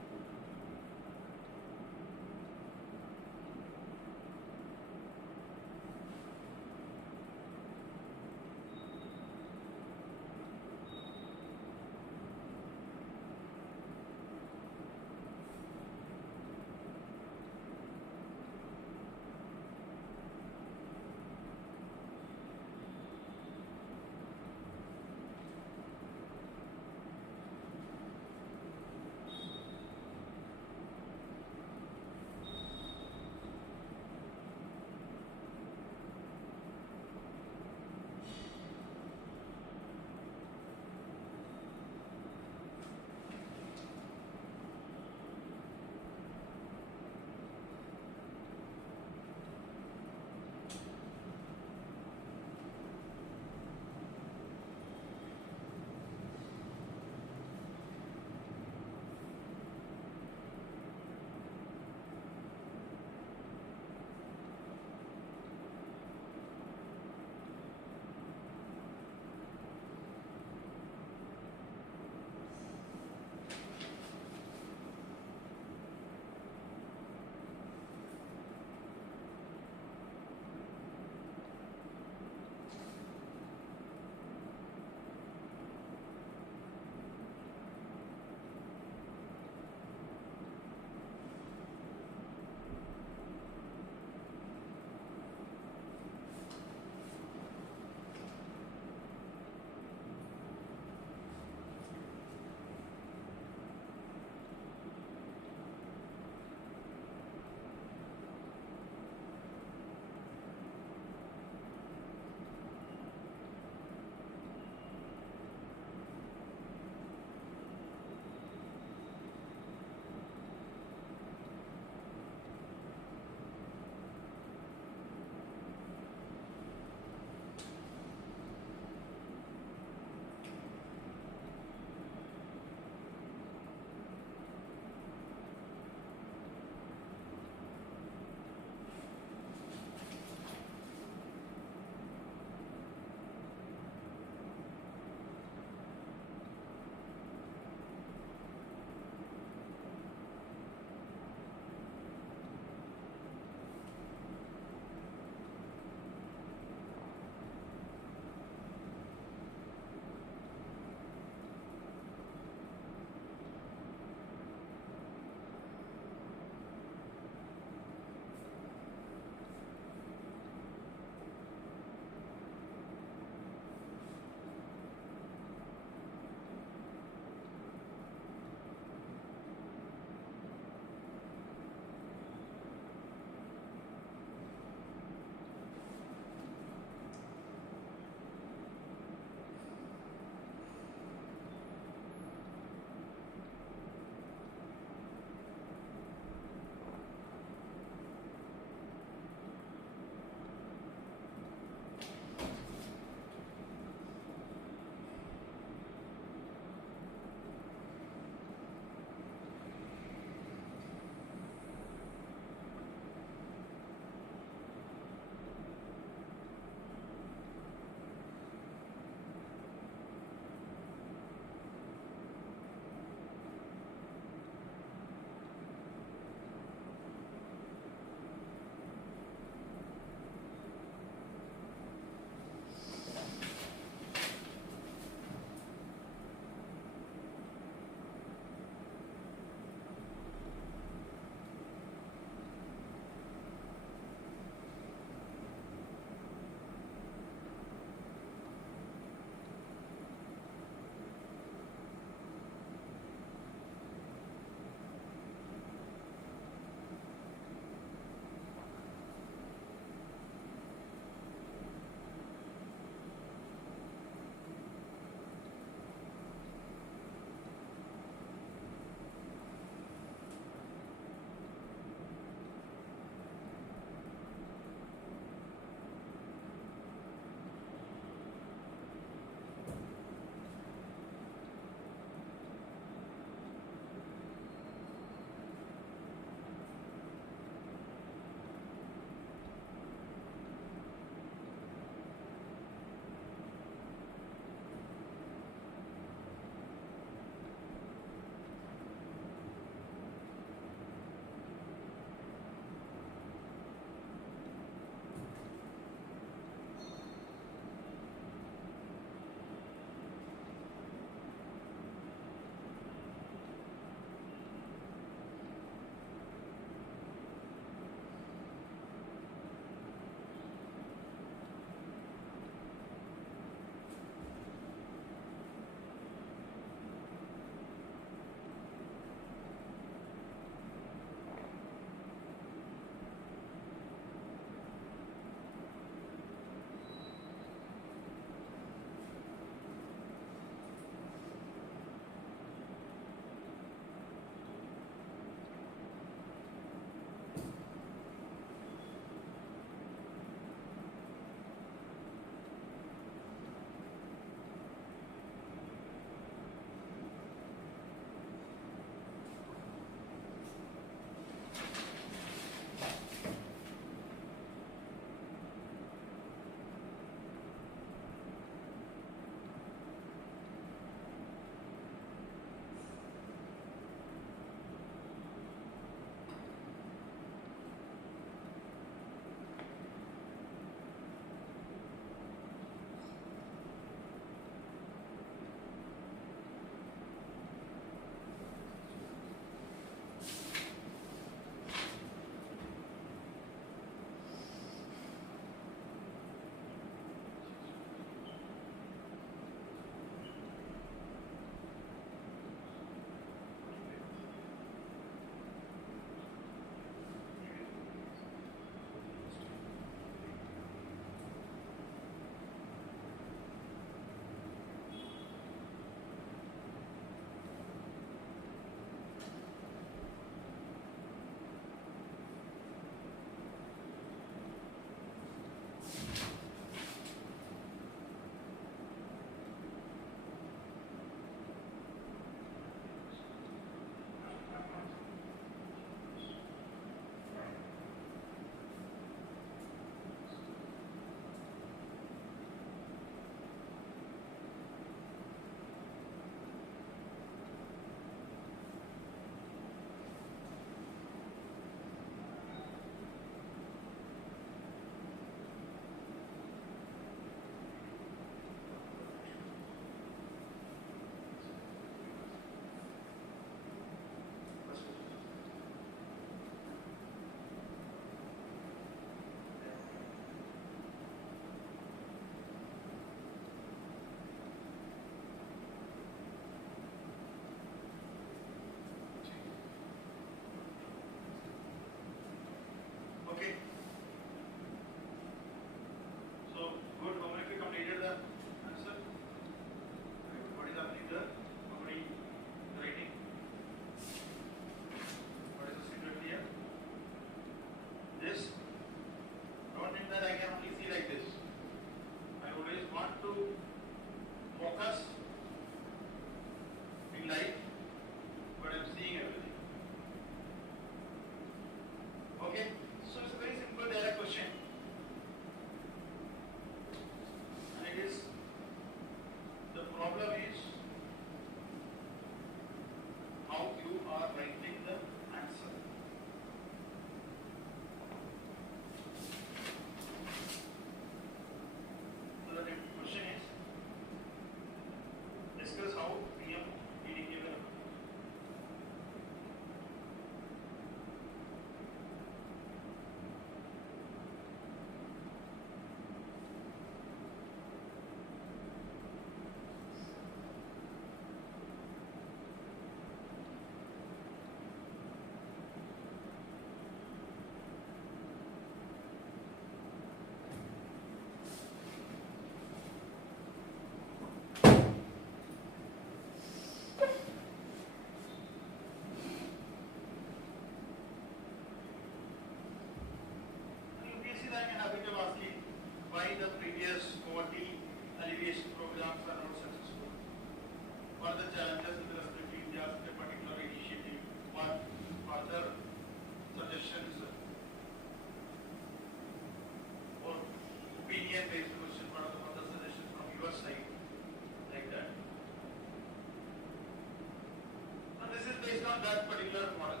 based on that particular model.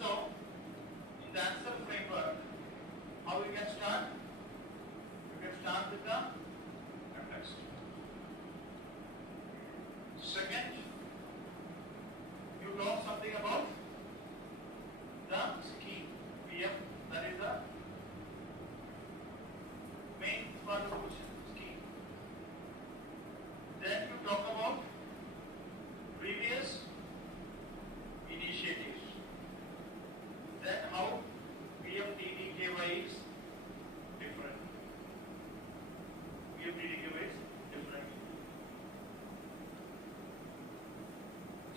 So, in the answer framework, how you can start? You can start with the context. Second, you know something about the scheme, PM, that is the main part of the scheme. Then you talk about previous initiatives. Then how PMDDKY is different. PMDDKY is different.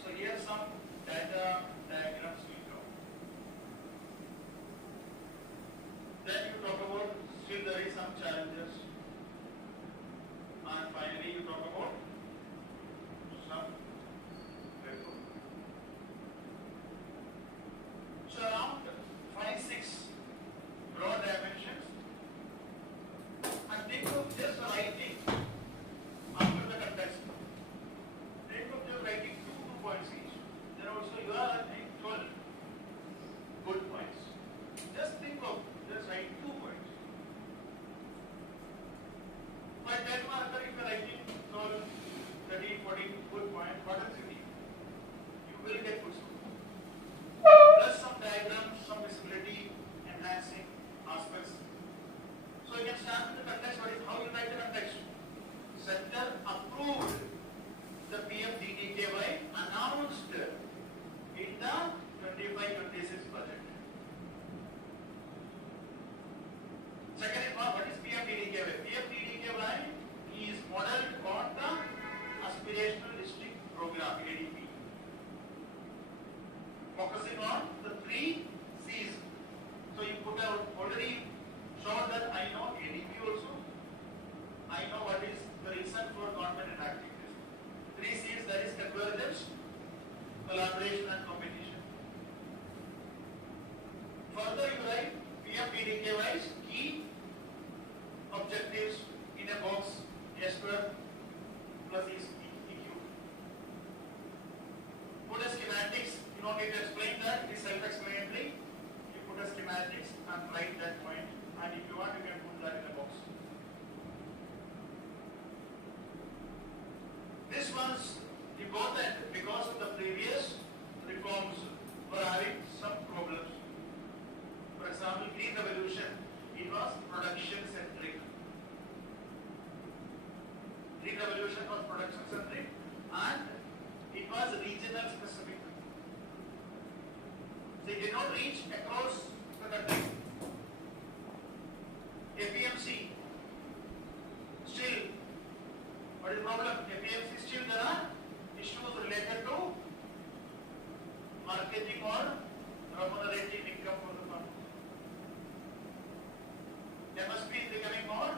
So here are some data diagrams we draw. Then you talk about still there is some challenges. And finally you talk about some reform. So around 5-6 broad dimensions, and think of just writing after the context. Think of just writing 2 points each. Then also you are writing 12 good points. Just think of just write 2 points. By 10 marker, if you are writing 12, 13, 14 good points, what is it? You will get good score. Plus some diagrams, some visibility, enhancing aspects. So you can start with the context. What is how you write the context? Center approved the PMDDKY announced in the 25-26 budget. Second is what is PMDDKY? PMDDKY is modeled on the Aspirational District Program (ADP), focusing on the 3 C's. So you put out already shown that I know ADP also. I know what is the reason for government enacting this. 3 C's, that is convergence, collaboration and competition. Further you write PMDDKY's key objectives in a box, S2 plus EQ. Put a schematics, you don't need to explain that, it is self-explanatory. You put a schematics and write that point, and if you want you can put that in a box. This one's you got that because of the previous reforms were having some problems. For example, Green Revolution, it was production centric. Green Revolution was production centric and it was regional specific. So it did not reach across the country. APMC, still, what is the problem? APMC still there are issues related to marketing or remunerating income for the farmer. MSP is becoming more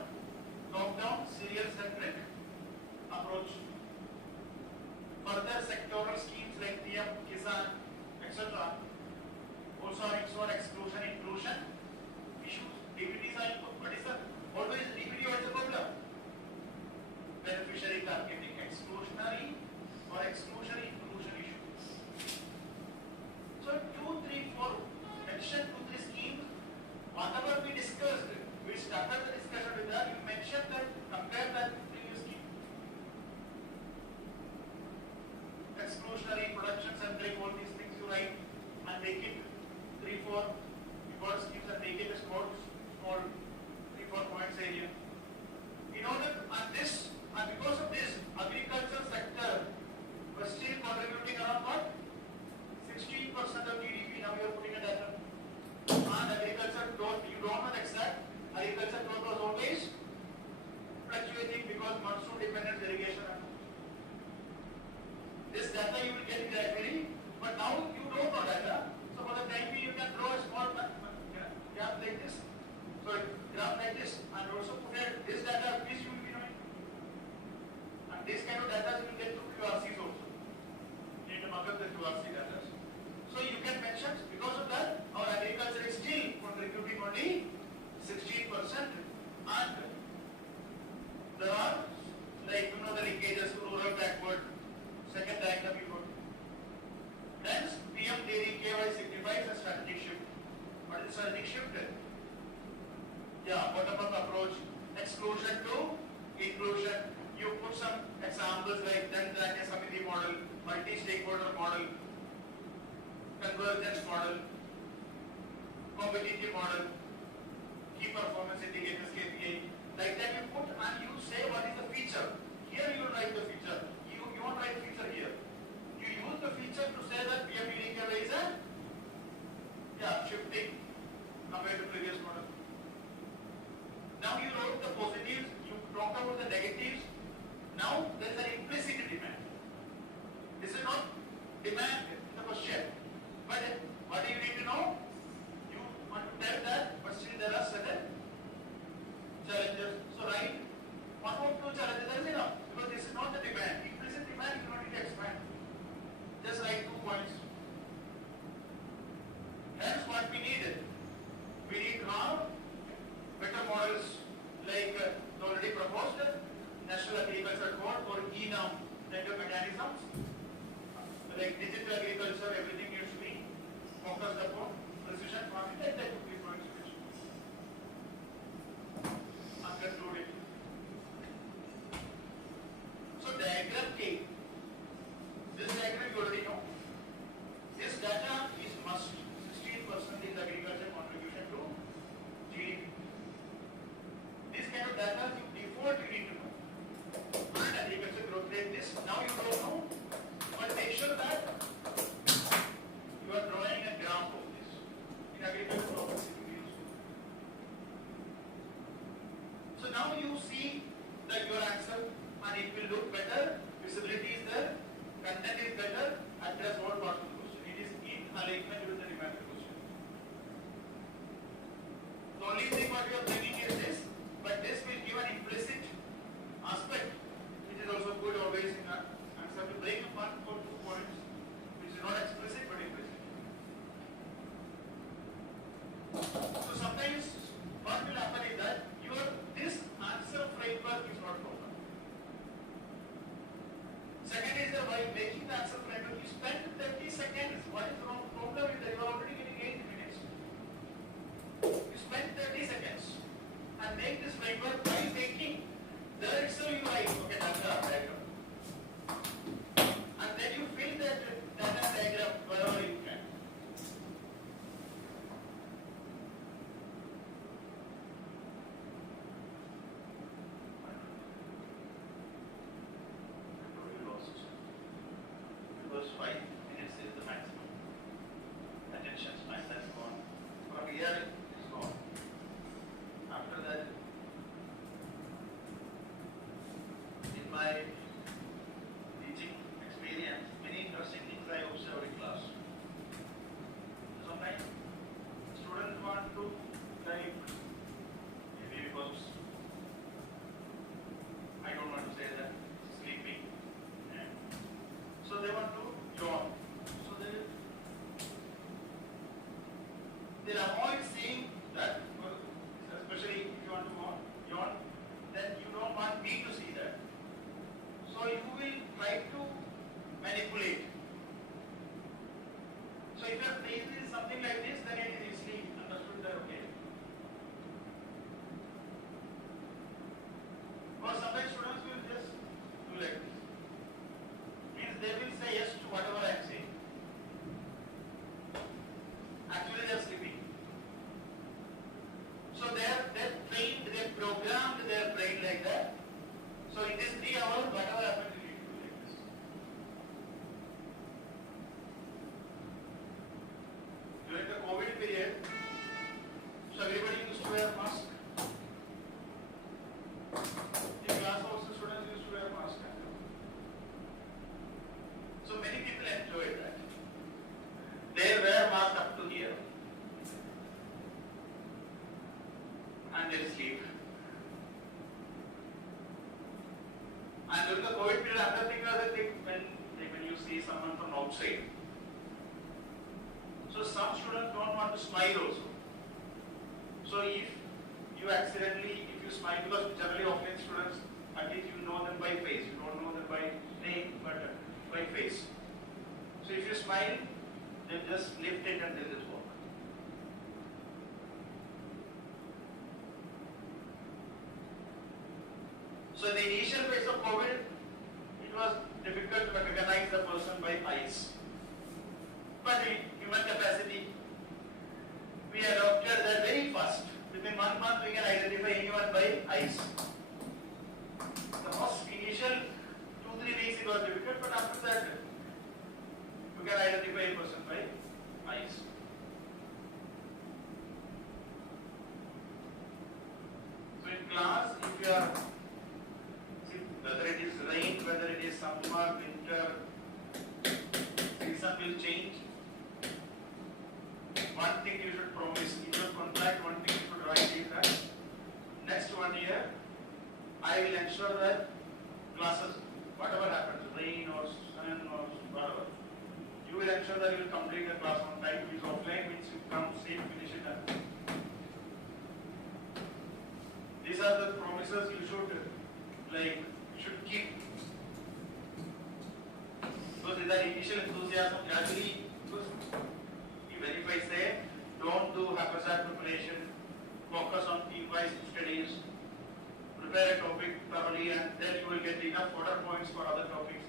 top-down, serial-centric approach. Further sectoral schemes like PM, Kisan, etc. also are into exclusion, inclusion issues. DPTs are input. What is the always DPT? What is the problem? Beneficiary targeting, exclusionary or exclusionary inclusion issues. So 2, 3, 4 mention 2, 3 schemes. Whatever we discussed, we started the discussion with that. You mentioned that, compare that with previous scheme. Exclusionary, production centric, all these things you write and make it 3, 4. You got schemes and make it a small 3, 4 points area. In order, and because of this, agriculture sector was still contributing around what? 16% of GDP. Now you are putting a data. And agriculture growth, you don't know the exact. Agriculture growth was always fluctuating because monsoon dependent irrigation. This data you will get gradually, but now you don't know data. So for the time being, you can draw a small graph like this. So graph like this, and also put this data which you will be knowing. And this kind of data you will get through QRCs also. You need to mark up the QRC data. So you can mention because of that, our agriculture is still contributing only 16%, and there are like the linkages to rural backward. Second diagram you got. consulting shift. Yeah, bottom-up approach, exclusion to inclusion. You put some examples like then-Daniel Samiti model, multi-stakeholder model, convergence model, competitive model, key performance indicators, KPI. Like that you put and you say what is the feature. Here you write the feature. You won't write feature here. You use the feature to say that PM indicator is a shifting compared to previous model. Now you wrote the positives, you talked about the negatives. Now there is an implicit demand. This is not demand in the question. But what do you need to know? You want to tell that, but still there are certain challenges. So write one or two challenges, that is enough. Because this is not the demand. Implicit demand, you don't need to expand. Just write 2 points. Hence what we need. We need now better models like the already proposed National Agriculture Code or e-norm kind of mechanisms. Like digital agriculture, everything needs to be focused upon precision farming, like that would be for education. I'm concluding. So diagram K. This diagram you already know. This data is must. 16% is agriculture contribution to GDP. This kind of data you default you need to know. And agriculture growth rate this. Now you don't know. But make sure that you are drawing a graph of this. In agriculture property it will be useful. So now you see that your answer and it will look better, visibility is there, content is better, address all parts of the question. It is in alignment with the demand question. The only thing what you are bringing is this, but this will give an implicit aspect, which is also good always in our answer to break apart for 2 points, which is not explicit but implicit. So sometimes what will happen is that this answer framework is not proper. Second is that while making the answer framework, you spend 30 seconds. What is the wrong problem is that you are already getting 8 minutes. You spend 30 seconds and make this framework by making there itself you write, okay, that's the diagram. And then you fill that data diagram wherever you can. Because 5 minutes is the maximum. Attention span has gone. From here it's gone. After that, in my teaching experience, many interesting things I observe in class. Sometimes students want to like maybe because I don't want to say that sleeping. So they want to yawn. So they avoid seeing that, especially if you want to yawn, then you don't want me to see that. So you will try to manipulate. So if your face is something like this, then it is easily understood that okay. Because sometimes students will just do like this. Means they will say yes to whatever I am saying. Actually they are sleeping. So they are trained, they are programmed their brain like that. So in this 3 hours, whatever happens, you need to do like this. During the COVID period, so everybody used to wear mask. In class also students used to wear mask. So many people enjoyed that. They wear mask up to here. And they sleep. And during the COVID period, another thing was that when you see someone from outside. So some students don't want to smile also. So if you accidentally, if you smile, because generally offline students, at least you know them by face, you don't know them by name, but by face. So if you smile, then just lift it and then just walk. So in the initial phase of COVID, it was difficult to recognize the person by eyes. But in human capacity, we adopted that very fast. Within 1 month, we can identify anyone by eyes. The most initial 2-3 weeks it was difficult, but after that, you can identify a person by eyes. So in class, if you are, see, whether it is rain, whether it is summer, winter, season will change. One thing you should promise in your contract, one thing you should write is that next 1 year, I will ensure that classes, whatever happens, rain or sun or whatever, you will ensure that you will complete the class on time. If it's offline, means you come, sit, finish it. These are the promises you should keep. Because with that initial enthusiasm, gradually, even if I say, don't do haphazard preparation, focus on team-wise studies, prepare a topic thoroughly, and then you will get enough order points for other topics.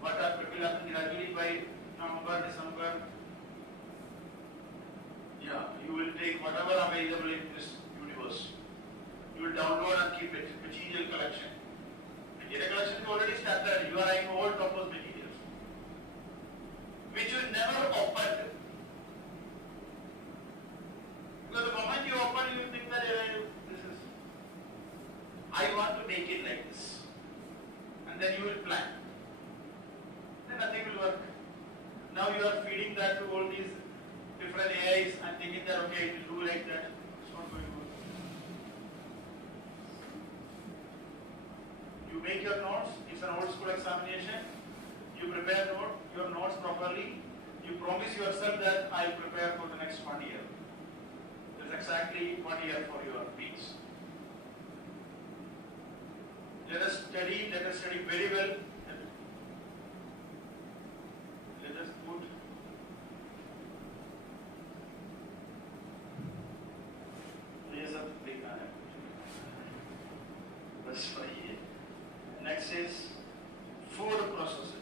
What will happen gradually by November, December, you will take whatever available in this universe. You will download and keep it, material collection. Material collection is already started. You are in all purpose materials, which you never opened. Because the moment you open, you think that I want to make it like this. And then you will plan. Then nothing will work. Now you are feeding that to all these different AIs and thinking that, okay, it will do like that. It's not going to work. You make your notes. It's an old school examination. You prepare your notes properly. You promise yourself that I will prepare for the next 1 year. That's exactly 1 year for your weeks. Let us study very well. Let us put next is food processing.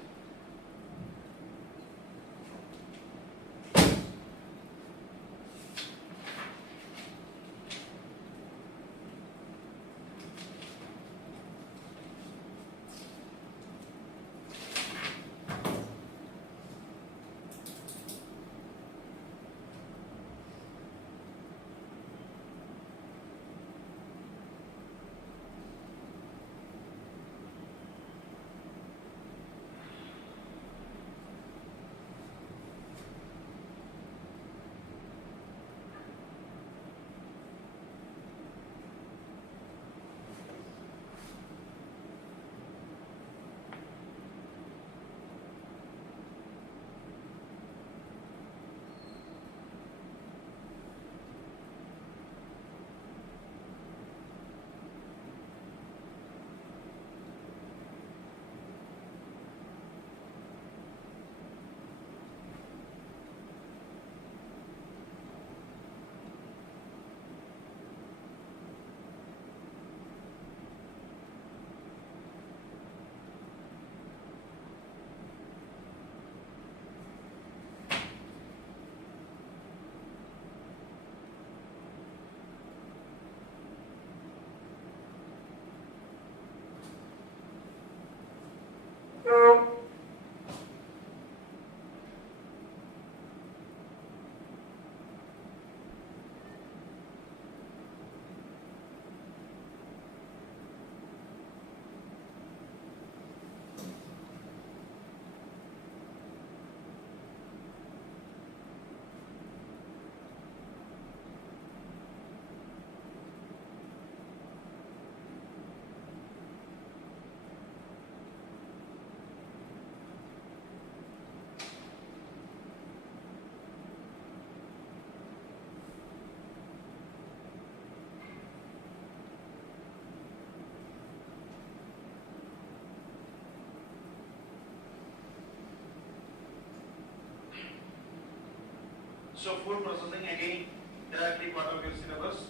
So food processing again directly part of your syllabus,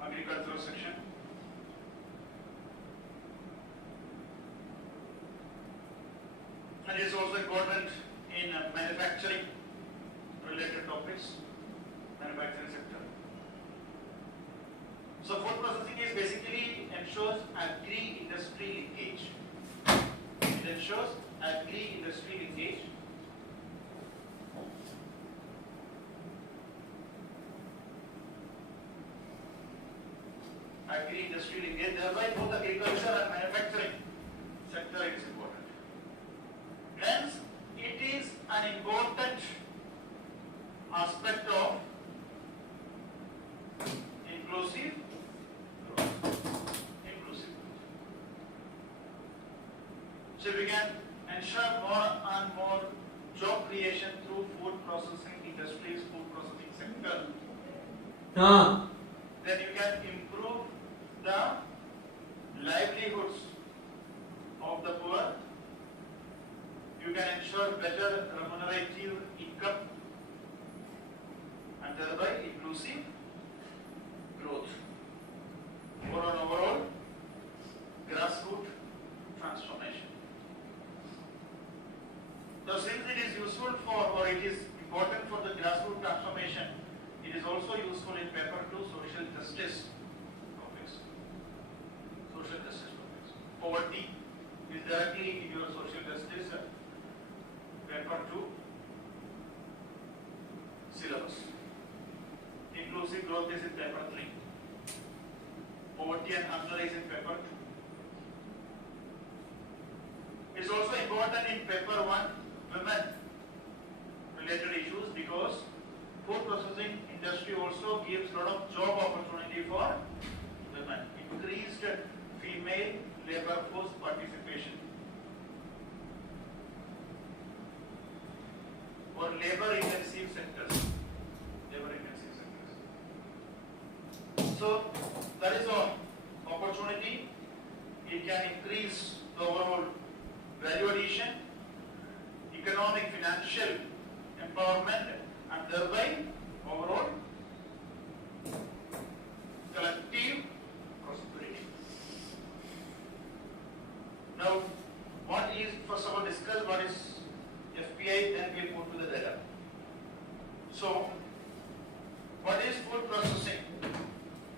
agricultural section. Then it is also important in manufacturing related topics, manufacturing sector. So food processing is basically ensures agri-industry linkage. It ensures agri-industry linkage. Agri-industry linkage, thereby both agriculture and manufacturing sector is important. Hence, it is an important aspect of inclusive growth. Inclusive growth. So we can ensure more and more job creation through food processing industries, food processing sector. Then you can improve the livelihoods of the poor. You can ensure better remunerative income and thereby inclusive growth for an overall grassroots transformation. So since it is useful for, or it is important for the grassroots transformation, it is also useful in paper 2 social justice topics. Social justice topics. Poverty is directly in your social justice paper 2 syllabus. Inclusive growth is in paper 3. Poverty and hunger is in paper 2. It is also important in paper 1 women related issues because food processing industry also gives a lot of job opportunity for women. Increased female labor force participation for labor intensive sectors. So that is an opportunity. It can increase the overall value addition, economic, financial empowerment, and thereby overall collective prosperity. Now, what is, first of all, discuss what is FPI, then we'll move to the data. So, what is food processing?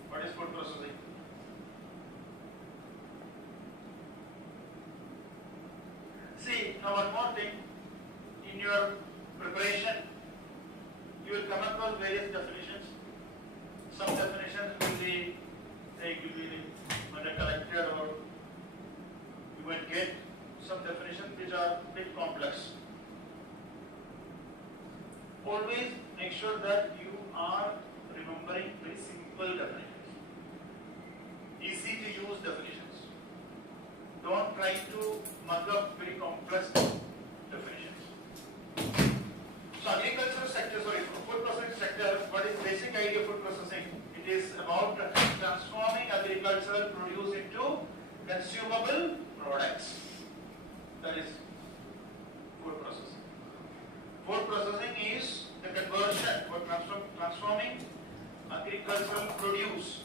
What is food processing? See, now one more thing. In your preparation, you will come across various definitions. Some definitions will be, collected, or you might get some definitions which are a bit complex. Always make sure that you are remembering very simple definitions, easy to use definitions. Don't try to mug up very complex definitions. So agricultural sector, food processing sector, what is basic idea of food processing? It is about transforming agricultural produce into consumable products. That is food processing. Food processing is the conversion or transforming agricultural produce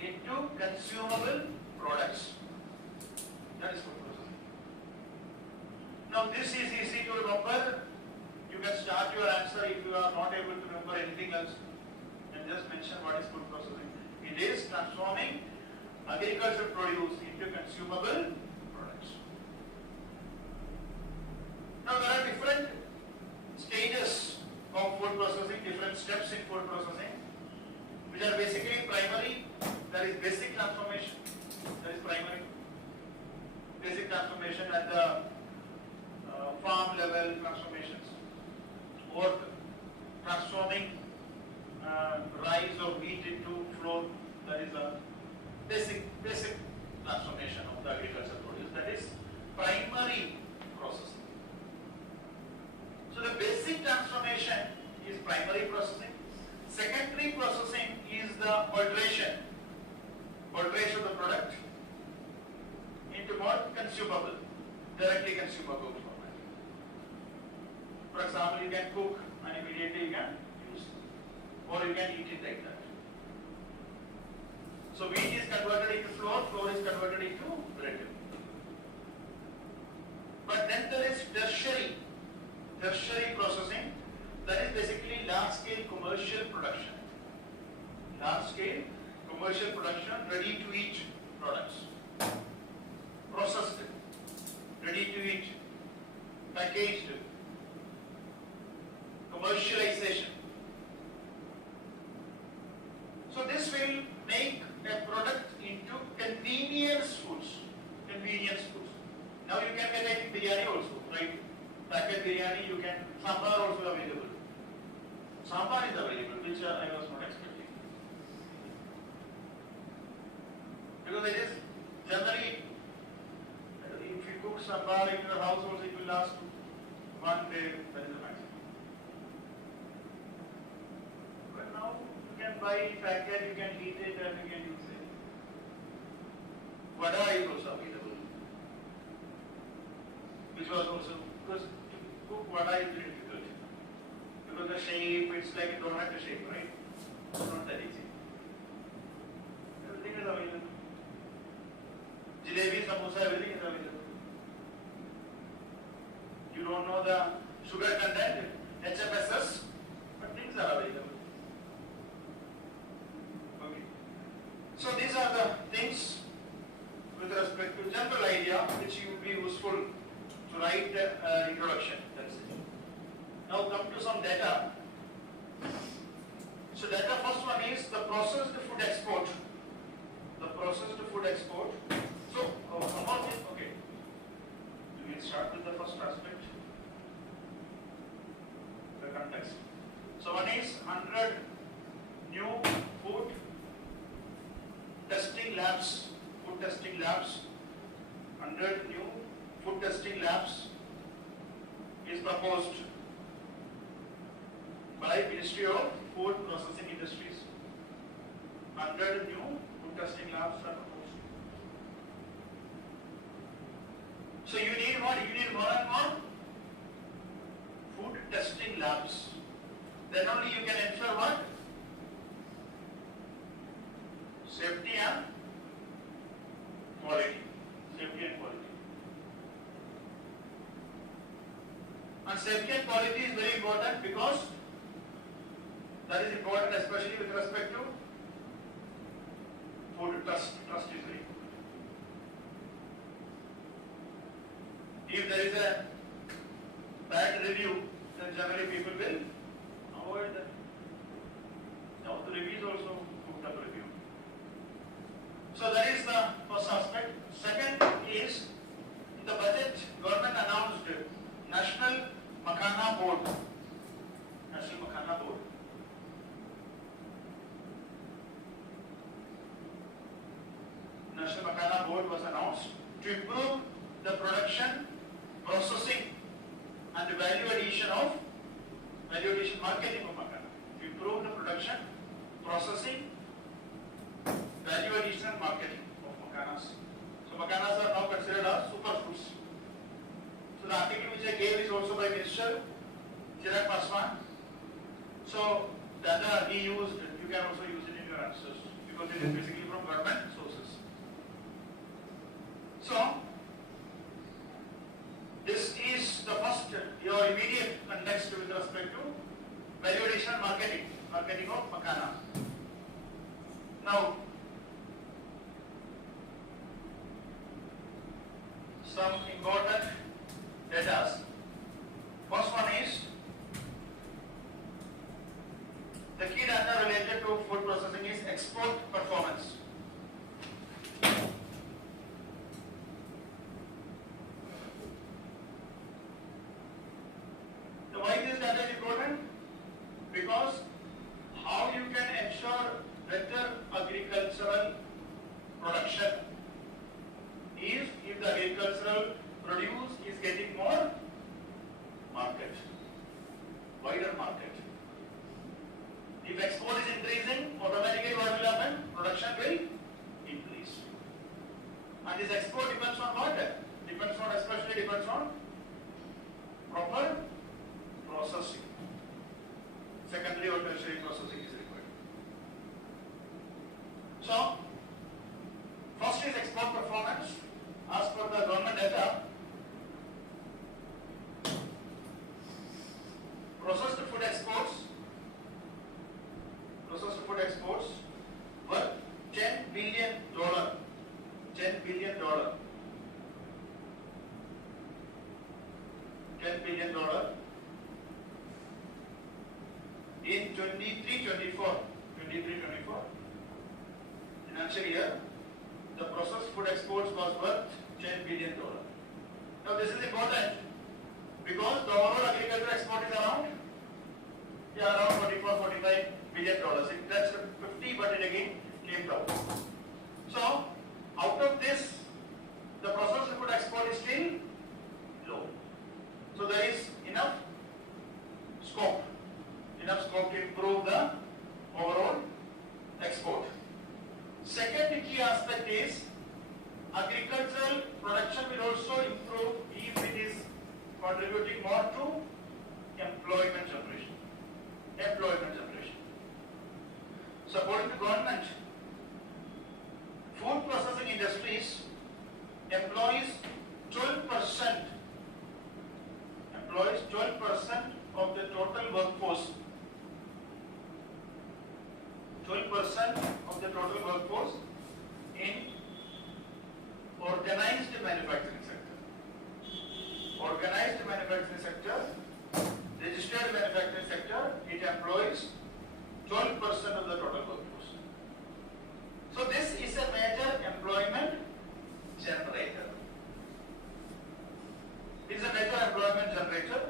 into consumable products. That is food processing. Now this is easy to remember. You can start your answer if you are not able to remember anything else, and just mention what is food processing. It is transforming agricultural produce into consumable products. Now there are different stages of food processing, different steps in food processing, which are basically primary. That is basic transformation. That is primary. Basic transformation at the farm level transformations, or transforming rice or wheat into flour. That is a basic transformation of the agricultural produce. That is primary processing. So the basic transformation is primary processing. Secondary processing is the alteration of the product into more consumable, directly consumable format. For example, you can cook and immediately you can use, or you can eat it like that. So wheat is converted into flour, flour is converted into bread. But then there is tertiary processing, that is basically large-scale commercial production. Large-scale commercial production, ready-to-eat products, processed, ready-to-eat, packaged, commercialization. So this will make a product into convenience foods. Convenience foods. Now you can get a biryani also, right? Packet biryani, you can, sambar also available. Sambar is available, which I was not expecting. Because it is generally, if you cook sambar in your house also, it will last 1 day, that is the maximum. But now you can buy packet, you can heat it and you can use it. Vada is also available. Which was also, because to cook vada is very difficult. Because the shape, it's like a donut shape, right? It's not that easy. Everything is available. Jalebi, samosa, everything is available. You don't know the sugar content, HFSS, but things are available. Okay. So these are the things with respect to general idea which will be useful to write the introduction. That's it. Now come to some data. So data, first one is the processed food export. The processed food export. So about it, okay. We will start with the first aspect. The context. So one is 100 new food testing labs. Food testing labs. 100 new food testing labs is proposed by Ministry of Food Processing Industries. 100 new food testing labs are proposed. So you need what? You need more and more food testing labs. Then only you can ensure what? Safety and quality. Safety and quality. And safety and quality is very important because that is important especially with respect to food trust. Trust is very important. If there is a bad review, then generally people will avoid that. Now the review is also cooked up review. So that is the first aspect. Second is, in the budget, government announced National Makhana Board. National Makhana Board. National Makhana Board was announced to improve the production, processing and the value addition marketing of makhana. To improve the production, processing, value addition and marketing of makhanas. So makhanas are now considered as superfoods. So the article which I gave is also by Minister Chirag Paswan. So data he used, you can also use it in your answers because it is basically from government sources. So this is the first, your immediate context with respect to value addition and marketing of makhana. Now, some important data. First one is the key data related to food processing is export performance. So why this data is important? Because how you can ensure better agricultural production is if the agricultural produce is getting more market, wider market. If export is increasing, automatically what will happen? Production will increase. And this export depends on what? Especially depends on proper processing. Secondary or tertiary processing is required. So, first is export performance. As per the government data, processed food exports were $10 billion. $10 billion. $10 billion in 23-24 financial year. The processed food exports was worth $10 billion. Now this is important because the overall agriculture export is around 44-45 billion dollars. It touched 50, but it again came down. So out of this, the processed food export is still low. So there is enough scope to improve the overall export. Second key aspect is agricultural production will also improve if it is contributing more to employment generation. So according to government, food processing industries employs 12% of the total workforce. 12% of the total workforce in organized manufacturing sector. Registered manufacturing sector, it employs 12% of the total workforce. So this is a major employment generator. It is a major employment generator.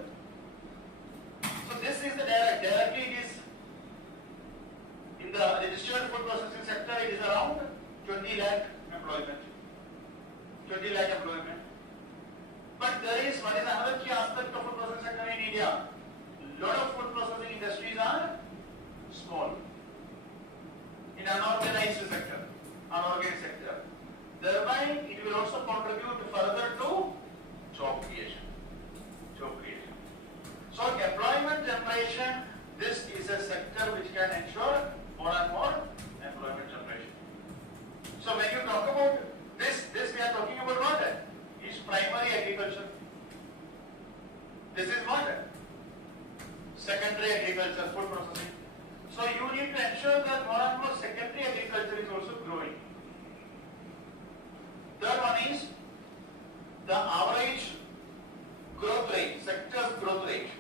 So this is the directly it is in the registered food processing sector, it is around 20 lakh employment. But there is one is another key aspect of food processing sector in India. Lot of food processing industries are small, in unorganized sector. Thereby, it will also contribute further to job creation. So, employment generation, this is a sector which can ensure more and more employment generation. So, when you talk about this we are talking about what? Is primary agriculture. This is what? Secondary agriculture, food processing. So you need to ensure that more and more secondary agriculture is also growing. Third one is the average growth rate, sector's growth rate.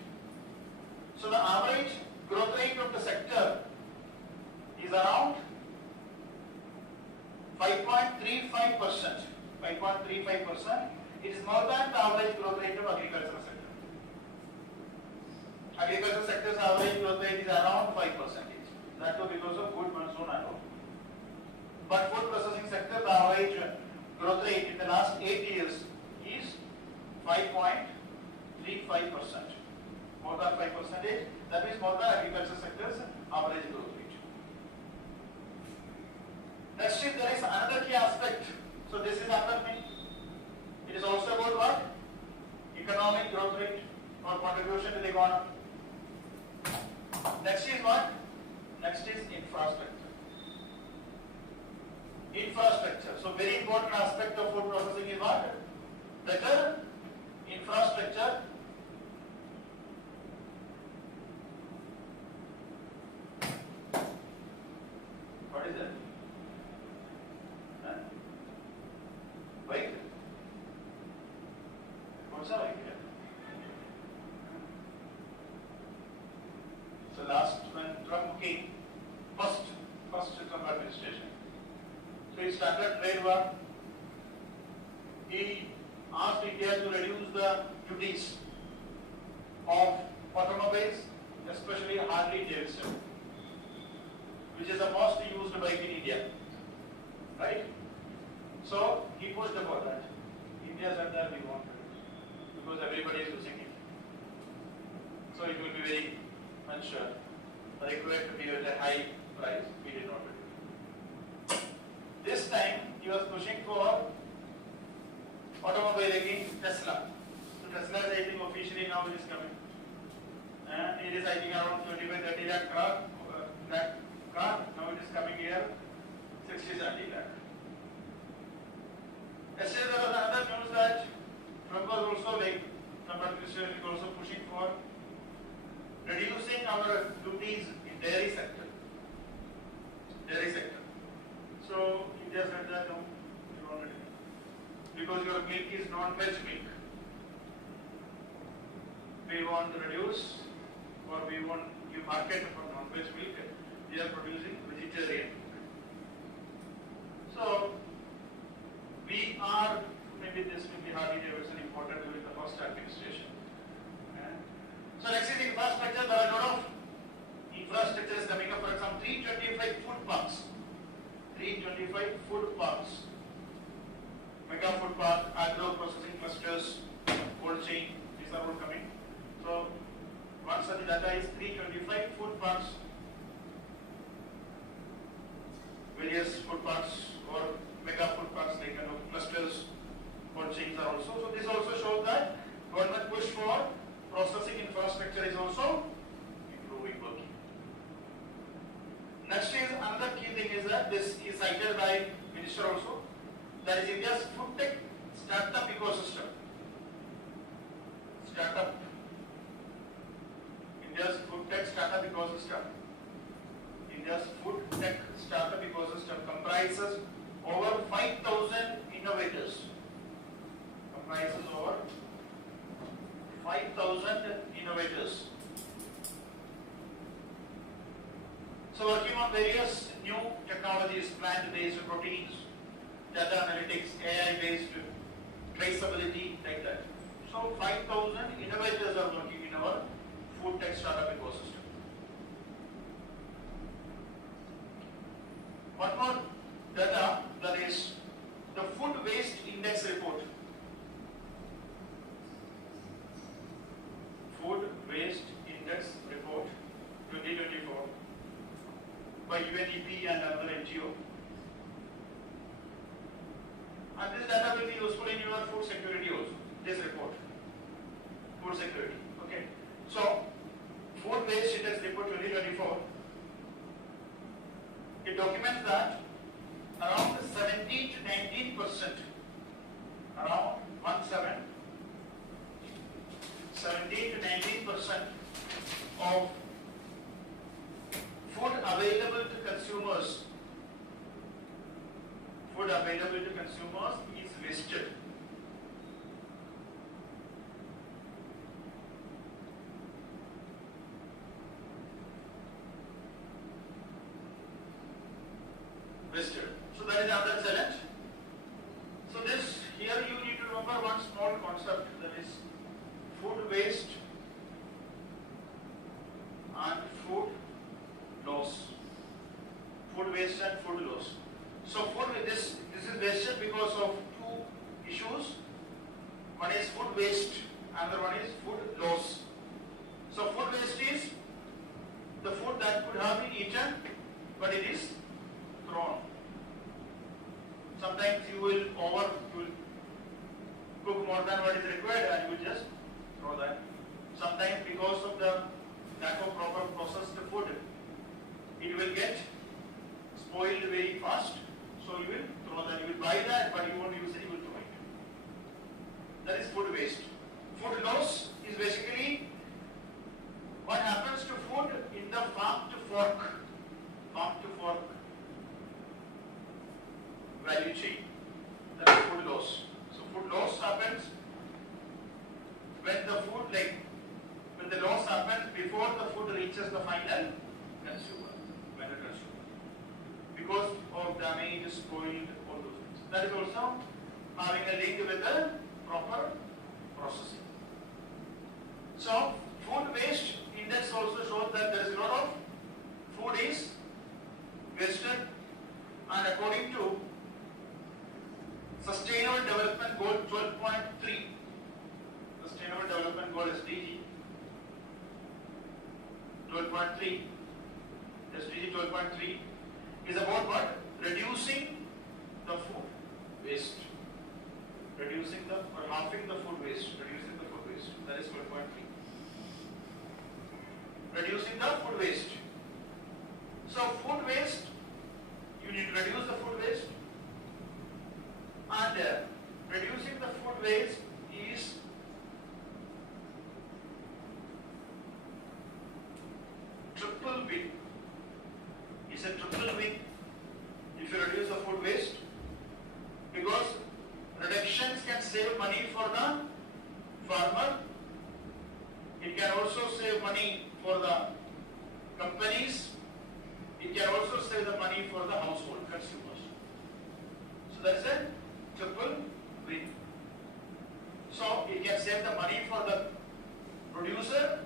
So the average growth rate of the sector is around 5.35%. 5.35%. It is more than the average growth rate of agricultural sector. Agricultural sector's average growth rate is around 5%. That too because of good monsoon and all. But food processing sector, the average growth rate in the last 8 years is 5.35%. More than 5%. That is more than agricultural sector's average growth rate. Next is there is another key aspect. So this is another thing. It is also about what? Economic growth rate or contribution to the economy. Next is what? Next is infrastructure. So very important aspect of food processing is what? Better infrastructure. What is that? Vehicle. What's a vehicle? So last when Trump came, first Trump administration. So he started trade war. He asked India to reduce the duties of automobiles, especially Harley Davidson, which is the most used bike in India. Right? So he pushed about that. India said that we want to because everybody is using it. So it will be very much required to be at a high price. We did not do it. This time he was pushing for automobile again, Tesla. So Tesla is I think officially now it is coming. And it is I think around 25-30 lakh car. Now it is coming here 60-70 lakh. Yesterday there was another news that Trump was also Trump administration is also pushing for reducing our duties in dairy sector. Dairy sector. So India said that no, you don't reduce. Because your milk is non-veg milk. We want to reduce, or we want you market for non-veg milk. We are producing vegetarian milk. So we are, maybe this will be Harley Davidson important during the first administration. So next is infrastructure. There are a lot of infrastructure is coming up. For example, 325 food parks. 325 food parks. Mega food park, agro processing clusters, cold chain. These are all coming. So one such data is 325 food parks. Various food parks or mega food parks, like kind of clusters, cold chains are also. So this also shows that government push for processing infrastructure is also improving, working. Next is another key thing is that this is cited by Minister also. That is India's food tech startup ecosystem. Startup. India's food tech startup ecosystem. India's food tech startup ecosystem comprises over 5,000 innovators. Comprises over 5,000 innovators. So working on various new technologies, plant-based proteins, data analytics, AI-based traceability, like that. So 5,000 innovators are working in our food tech startup ecosystem. One more data, that is the food waste index report. Food Waste Index Report 2024 by UNEP and another NGO. And this data will be useful in your food security also. This report. Food security. Okay. So, Food Waste Index Report 2024. It documents that around 17 to 19%, around 17 to 19% of food available to consumers is wasted. So that is another challenge. So this, here you need to remember one small concept, that is food waste and food loss. Food waste and food loss. So this is wasted because of two issues. One is food waste, another one is food loss. So food waste is the food that could have been eaten, but it is thrown. Sometimes you will cook more than what is required and you will just throw that. Sometimes because of the lack of proper processed food, it will get spoiled very fast. So you will throw that. You will buy that, but you won't use it, you will throw it. That is food waste. Food loss is basically what happens to food in the farm to fork value chain. That is food loss. So food loss happens when the loss happens before the food reaches the final consumer, because of damage, spoiled, all those things. That is also having a link with the proper processing. So food waste index also shows that there is a lot of food is wasted, and according to Sustainable Development Goal 12.3, Sustainable Development Goal SDG 12.3, SDG 12.3 is about what? Reducing the food waste. Halving the food waste. Reducing the food waste. That is 12.3. Reducing the food waste. So food waste, you need to reduce the food waste. And reducing the food waste is also save money for the companies. It can also save the money for the household consumers. So that's a triple win. So it can save the money for the producer,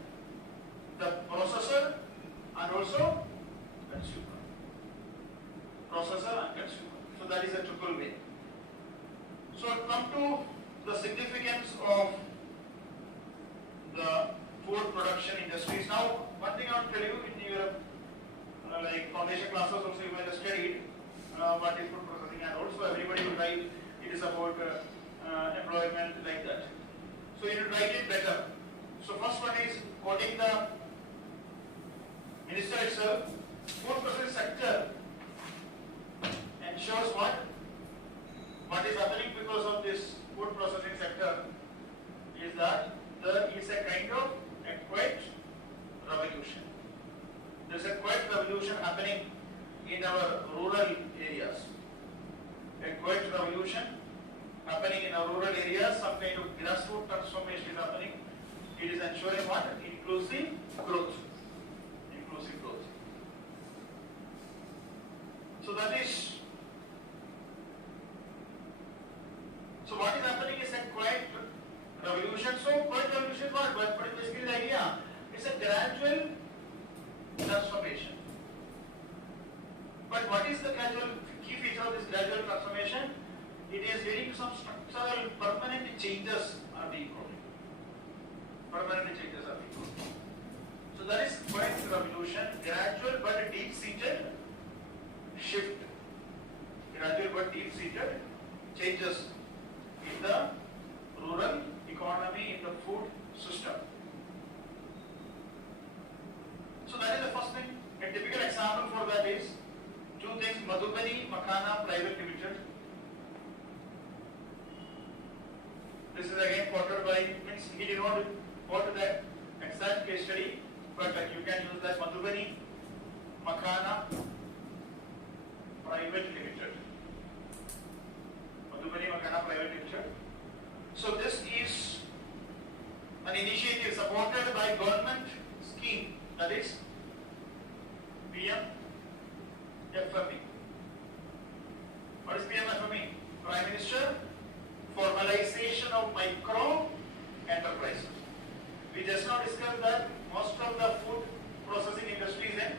the processor, and also consumer. Processor and consumer. So that is a triple win. So come to the significance of the food production industries. Now, one thing I will tell you in your like foundation classes also you might have studied what is food processing, and also everybody will write it is about employment like that. So you will write it better. So first one is quoting the minister itself. Food processing sector ensures what is happening because of this food processing sector is that there is a kind of a quiet revolution. There is a quiet revolution happening in our rural areas. A quiet revolution happening in our rural areas, some kind of grassroots transformation is happening. It is ensuring what? Inclusive growth. Inclusive growth. So that is, so what is happening is a quiet revolution. So quiet revolution what? But basically the idea, it's a gradual transformation. But what is the key feature of this gradual transformation? It is leading to some structural permanent changes are being brought. Permanent changes are being brought. So that is quiet revolution, gradual but deep-seated shift. Gradual but deep-seated changes in the rural economy, in the food system. So that is the first thing. A typical example for that is two things: Madhubani Makhana Private Limited. This is again quoted by, means he did not quote that exact case study, but you can use that Madhubani Makhana Private Limited. Madhubani Makhana Private Limited. So this is an initiative supported by government scheme, that is PMFME. What is PMFME? Prime Minister Formalization of Micro Enterprises. We just now discussed that most of the food processing industry is in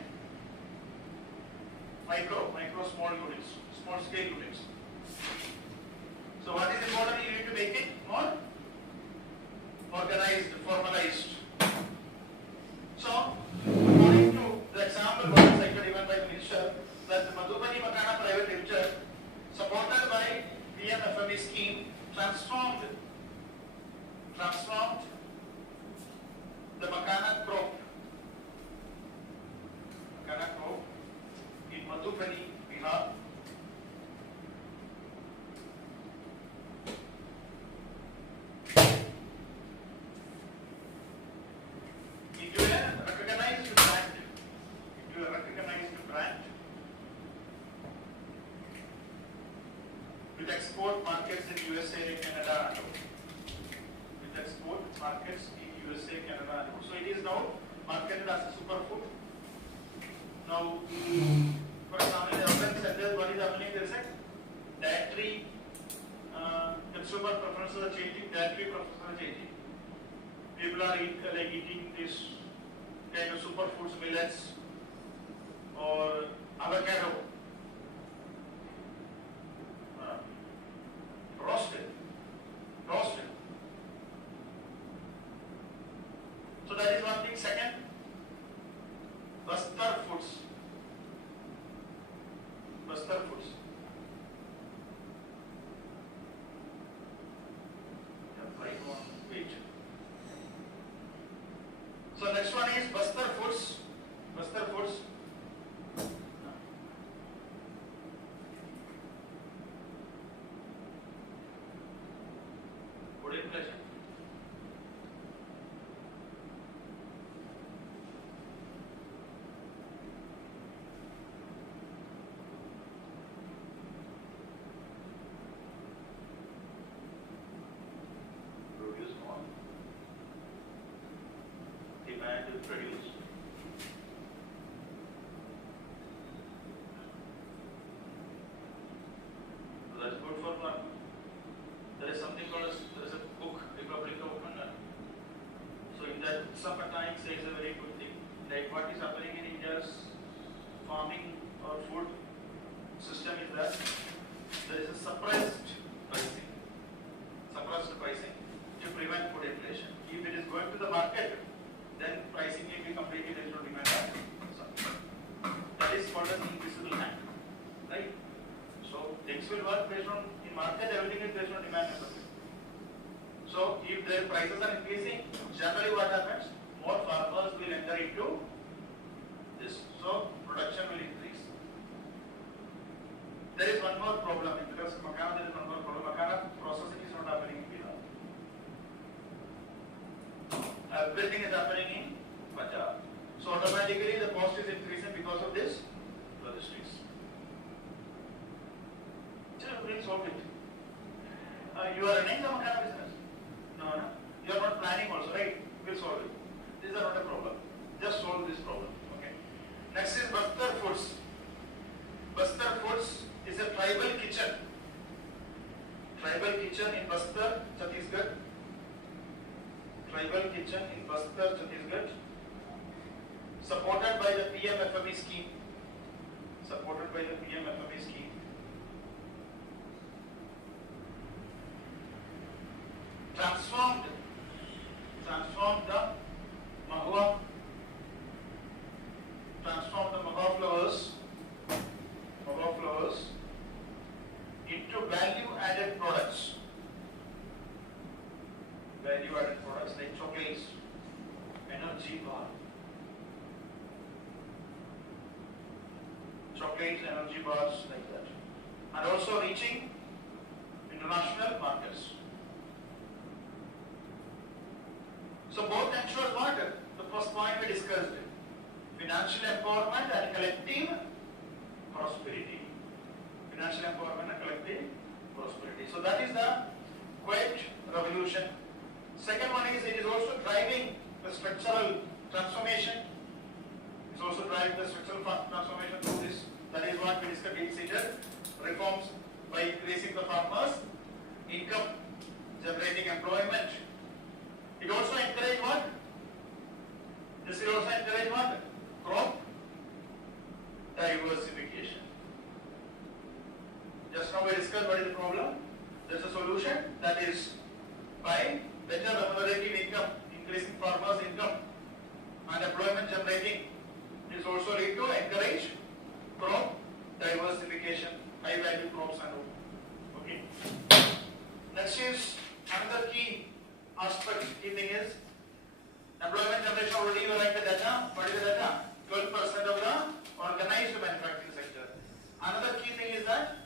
small units, small scale units. So what is important? You need to make it more organized, formalized. So, according to the example what is cited even by the minister, that the Madhubani Makhana Private Limited, supported by PMFME scheme, transformed the Makhana crop in Madhubani, Bihar, into a recognized brand with export markets in USA, Canada, with export markets in USA, Canada. So it is now marketed as a superfood. Now, for example, in the urban centers, what is happening? There is a dietary consumer preferences are changing, dietary preferences are changing. People are eating this kind of superfoods, millets, or avocado, roasted. So that is one thing. Second, Bastar foods. Wait. So next one is Bastar foods. Good impression. Produce more. produce. So that's good for farmer. There is something called there is a book, Republic of Manna. So in that Sapatine says a very good thing. Like what is happening in India's farming or food system is that there is a suppressed pricing to prevent food inflation. If it is going to the market, then pricing will be completely based on demand. That is called an invisible hand, right? So things will work based on in market. Everything is based on demand and supply. So if their prices are increasing, generally what happens? More farmers will enter into this. So production will increase. There is one more problem because Makana, there is one more problem. Makana processing is not happening in Bihar. Everything is happening in Punjab. So automatically the cost is increasing because of this logistics. So we'll solve it. You are running the Makana business? No. You are not planning also, right? We'll solve it. These are not a problem. Just solve this problem. Okay. Next is Bastar Foods. Bastar Foods is a tribal kitchen. Tribal kitchen in Bastar, Chhattisgarh. Tribal kitchen in Bastar, Chhattisgarh. Supported by the PMFME scheme. Supported by the PMFME scheme. Transformed the mahua flowers into value-added products. Value-added products like chocolates, energy bars like that, and also reaching international markets. So both ensures what? The first point we discussed, financial empowerment and collective prosperity. Financial empowerment and collective prosperity. So that is the quiet revolution. Second one is it is also driving the structural transformation. It's also driving the structural transformation through this. That is what we discussed in seated reforms by increasing the farmers' income, generating employment. It also encourages what? This will also encourage what? Crop diversification. Just now we discussed what is the problem. There is a solution, that is by better remunerative income, increasing farmers' income and employment generating. This also lead to encourage crop diversification, high value crops and all. Okay. Next is another key aspect. Key thing is employment generation. Already you write the data. What is the data? 12% of the organized manufacturing sector. Another key thing is that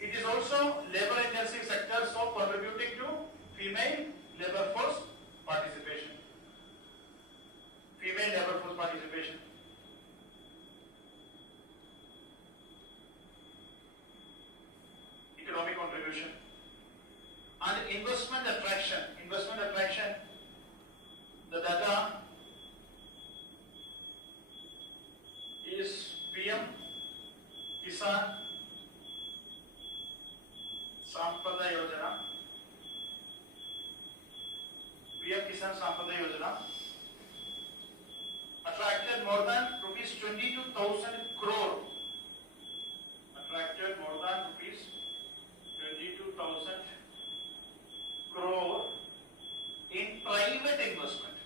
it is also labor intensive sector, so contributing to female labor force participation. Female labor force participation. Economic contribution. And investment attraction. Investment attraction. The data is PM Kisan Sampada Yojana. PM Kisan Sampada Yojana attracted more than rupees 22,000 crore. Attracted more than rupees 22,000 crore in private investment.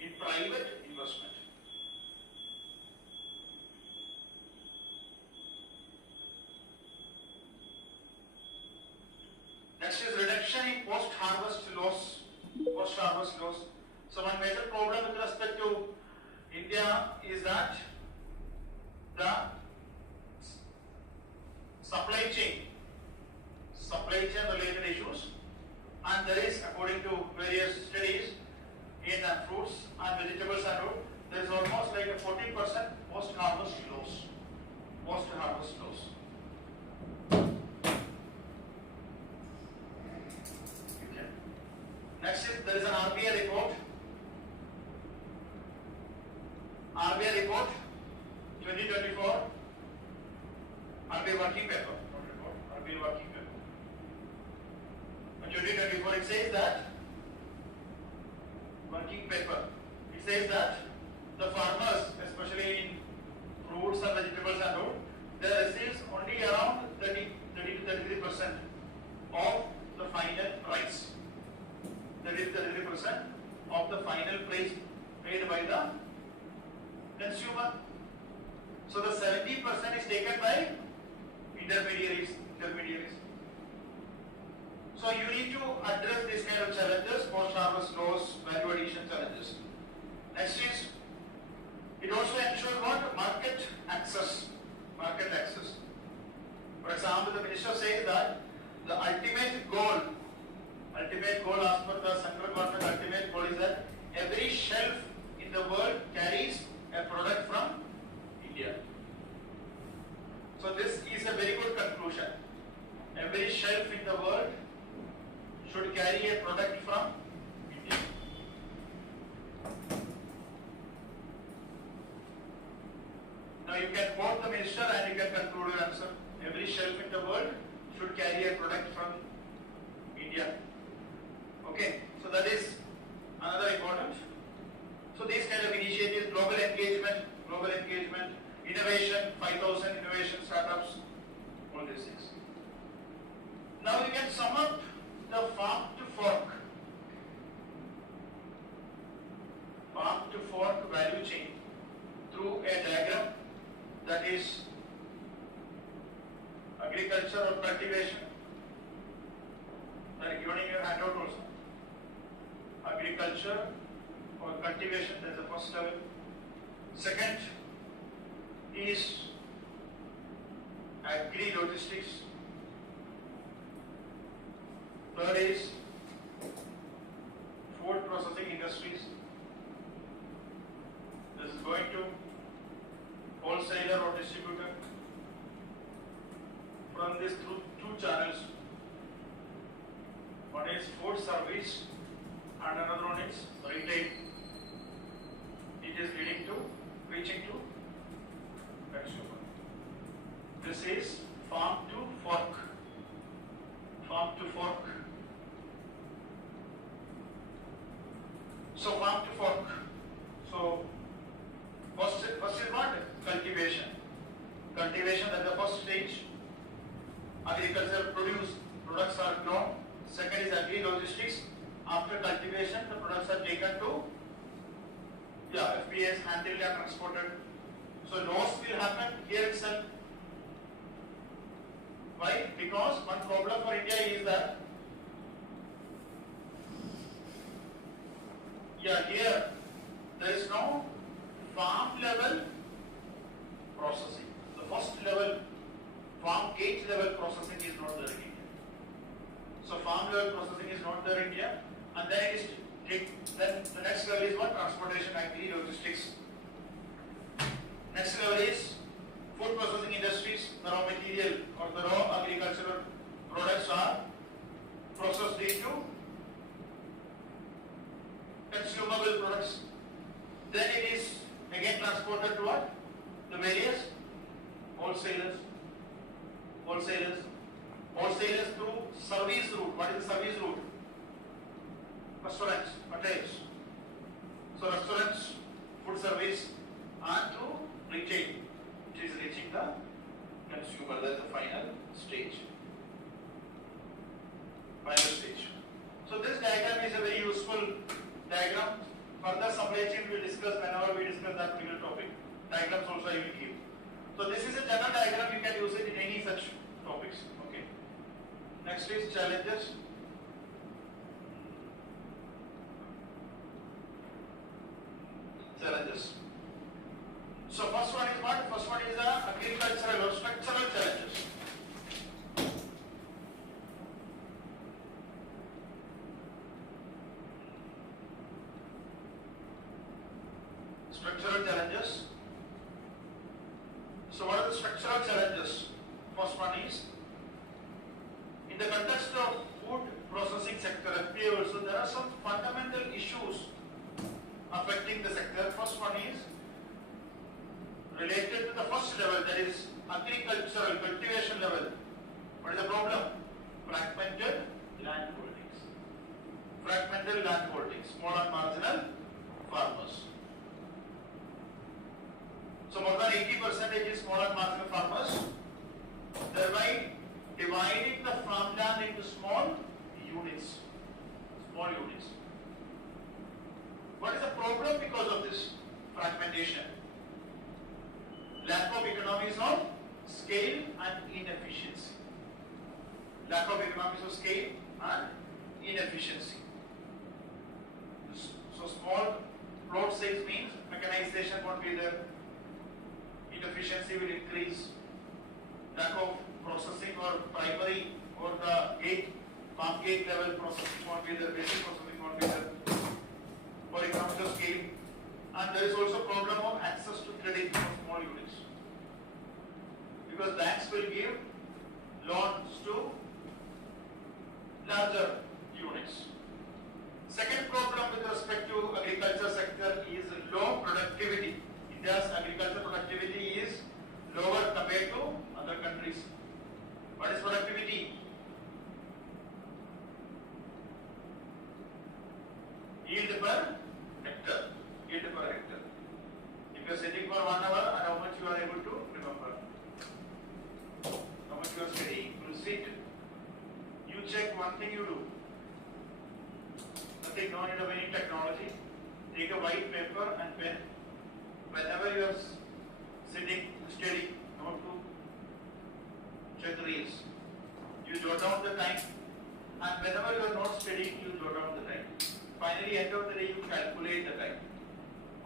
In private investment. Next is reduction in post-harvest loss. Post-harvest loss. So one major problem with respect to India is that the supply chain related issues, and there is, according to various studies in fruits and vegetables and all, there is almost like a 14% post-harvest loss. Post-harvest loss. Okay. Next is there is an RBI report. RBI report 2024, RBI working paper, not report, RBI working paper. In 2024 it says that, working paper, it says that the farmers, especially in fruits and vegetables and all, they receive only around 30 to 33% of the final price. 30 to 33% of the final price paid by the consumer. So the 70% is taken by intermediaries. So you need to address these kind of challenges, post-harvest loss, value addition challenges. Next is, it also ensures what? Market access. For example, the minister says that the ultimate goal as per the central government, ultimate goal is that every shelf in the world carries a product from India. So this is a very good conclusion. Every shelf in the world should carry a product from India. Now you can quote the minister and you can conclude your answer. Every shelf in the world should carry a product from India. Okay, so that is another important. So these kind of initiatives, global engagement, innovation, 5,000 innovation startups, all these things. Now we can sum up the farm to fork value chain through a diagram that is agriculture or cultivation. That is given in your handout also. Agriculture or cultivation, that is the first level. Second is agri-logistics. Third is food processing industries. This is going to wholesaler or distributor. From this through two channels. One is food service and another one is retail. It is leading to reaching to consumer. This is farm to fork. So farm to fork. So first is what? Cultivation. Cultivation, that is the first stage. Agriculture products are grown. Second is agri-logistics. After cultivation, the products are taken to FPAs, handled and transported. So loss will happen here itself. Why? Because one problem for India is that here there is no farm level processing. The first level, farm gate level processing is not there in India. So farm level processing is not there in India, and then the next level is what? Transportation, agri, logistics. Next level is food processing industries. The raw material or the raw agricultural products are processed into consumable products. Then it is again transported to what? The various wholesalers through service route. What is the service route? Restaurants, hotels. So restaurants, food service, and through retail, which is reaching the consumer. That's the final stage. So this diagram is a very useful diagram. Further supply chain we will discuss whenever we discuss that particular topic. Diagrams also I will give. So this is a general diagram, you can use it in any such topics. Okay. Next is challenges. So first one is what? First one is the agricultural or structural challenges. Structural challenges. So what are the structural challenges? First one is, in the context of food processing sector, FPA also, there are some fundamental issues affecting the sector. First one is to the first level, that is agricultural cultivation level. What is the problem? Fragmented land holdings. Fragmented land holdings, small and marginal farmers. So more than 80% is small and marginal farmers, thereby dividing the farmland into small units. Small units. What is the problem because of this fragmentation? Lack of economies of scale and inefficiency. Lack of economies of scale and inefficiency. So small plot size means mechanization won't be there. Inefficiency will increase. Lack of processing or primary or the farm gate level processing won't be there. Basic processing won't be there. For economies of scale. And there is also problem of access to credit for small units. Because banks will give loans to larger units. Second problem with respect to agriculture sector is low productivity. India's agriculture productivity is lower compared to other countries. What is productivity? Yield per hectare. Yield per hectare. If you are sitting for 1 hour and how much you are able to remember. How much you are studying. You will sit. You check one thing you do. Nothing, no need of any technology. Take a white paper and pen. Whenever you are sitting, studying, how to check the reels. You jot down the time, and whenever you are not studying, you jot down the time. Finally, end of the day, you calculate the time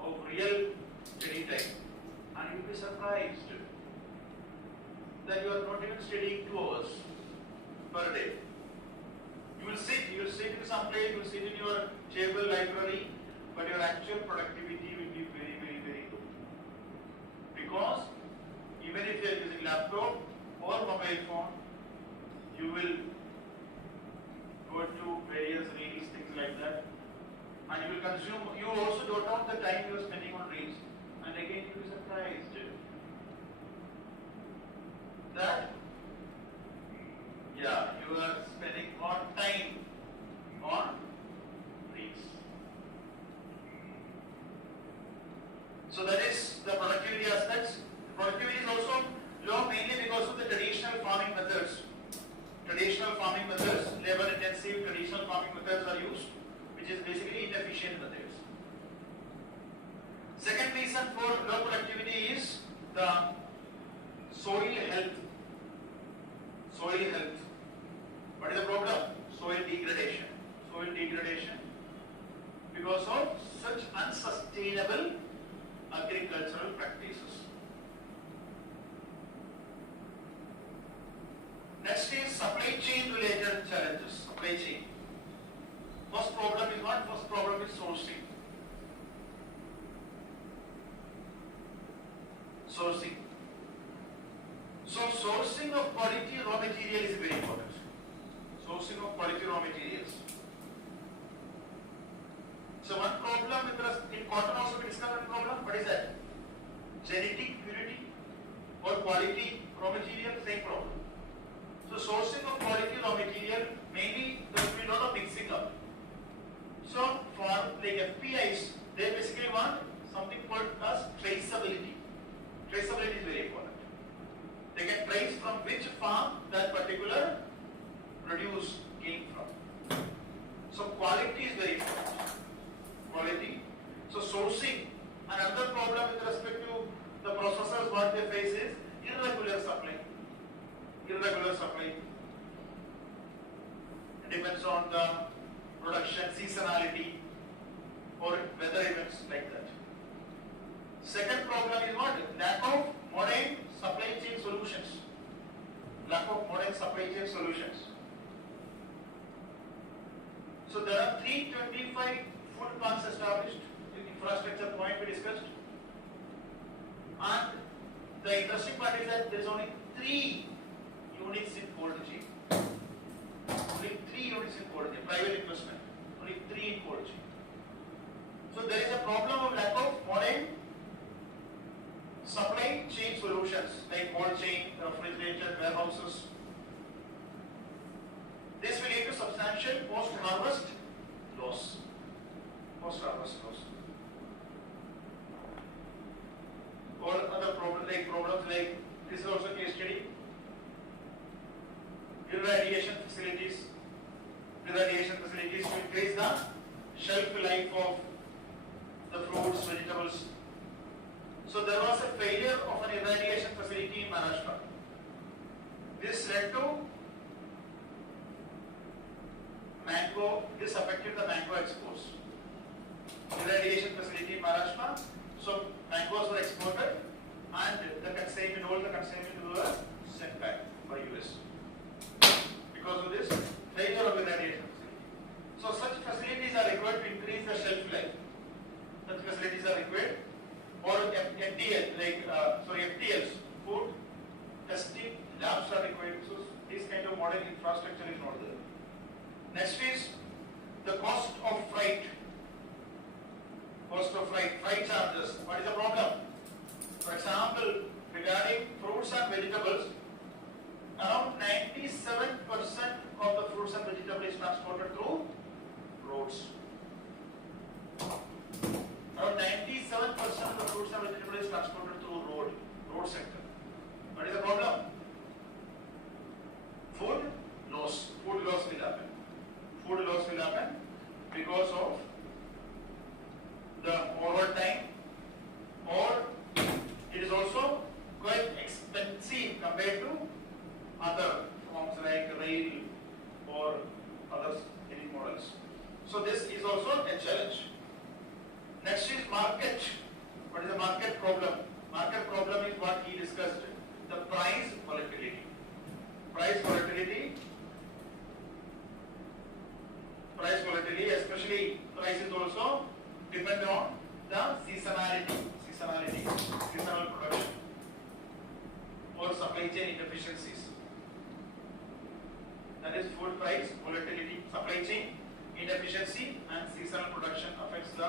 of real study time, and you will be surprised that you are not even studying 2 hours per day. You will sit in some place, you will sit in your table library, but your actual productivity will be very, very, very low. Because even if you are using laptop or mobile phone, you will go to various reels, things like that, and you will consume, you also jot down the time you are spending on reels, and again you will be surprised that you are spending more time on reels. So that is the productivity aspects. Productivity is also low mainly because of the traditional farming methods. Traditional farming methods, labor intensive traditional farming methods are used, which is basically inefficient methods. Second reason for low productivity is the soil health. Soil health. What is the problem? Soil degradation. Soil degradation because of such unsustainable agricultural practices. Next is supply chain related challenges. Supply chain. First problem is what? First problem is sourcing. Sourcing. So sourcing of quality raw material is very important. Sourcing of quality raw materials. So one problem in cotton also we discovered a problem. What is that? Genetic purity or quality raw material, same problem. So sourcing of quality raw material, mainly there will be a lot of mixing up. So for like FPIs, they basically want something called as traceability. Traceability is very important. They can trace from which farm that particular produce came from. So quality is very important. Quality. So sourcing. Another problem with respect to the processors, what they face is irregular supply. Irregular supply. It depends on the production seasonality or weather events like that. Second problem is what? Lack of modern supply chain solutions. Lack of modern supply chain solutions. So there are 325 food plants established, the infrastructure point we discussed. And the interesting part is that there is only 3 units in cold chain. Only 3 units in cold chain, private investment. Only 3 in cold chain. So there is a problem of lack of modern supply chain solutions. and warehouses. This will lead to substantial post-harvest loss. Post-harvest loss. Or other problems like this is also case study. Irradiation facilities to increase the shelf life of the fruits, vegetables. So there was a failure of an irradiation facility in Maharashtra. This led to this affected the mango exports. Irradiation facility in Maharashtra, so mangoes were exported and all the consignment were sent back by US. Because of this failure of irradiation facility. So such facilities are required to increase the shelf life. Such facilities are required. Or FTLs, food testing labs are required. So this kind of modern infrastructure is not there. Next is the cost of freight. Freight charges. What is the problem? For example, regarding fruits and vegetables, around 97% of the fruits and vegetables is transported through roads. Around 97% of the fruits and vegetables is transported through road sector. What is the problem? Food loss will happen. Food loss will happen because of the overtime, or it is also quite expensive compared to other forms like rail or other any models. So this is also a challenge. Next is market. What is the market problem? Market problem is what he discussed. The price volatility. Price volatility, especially prices also depend on the seasonal production or supply chain inefficiencies. That is food price volatility, supply chain inefficiency and seasonal production affects the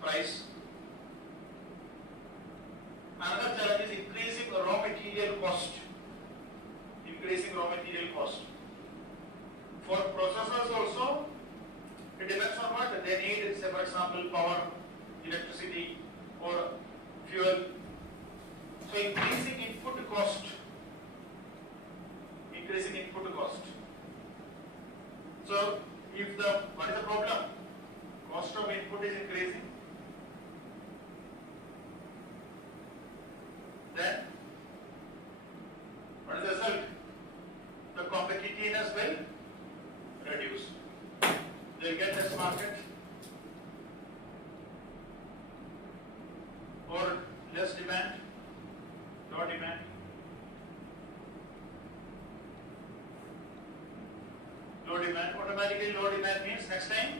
price. Another challenge is increasing raw material cost. For processors also, it depends on what they need. Say for example, power, electricity, or fuel. So increasing input cost. So what is the problem? Cost of input is increasing. Then what is the result? The competitiveness will reduce. They will get less market or less demand, low demand. Automatically low demand means next time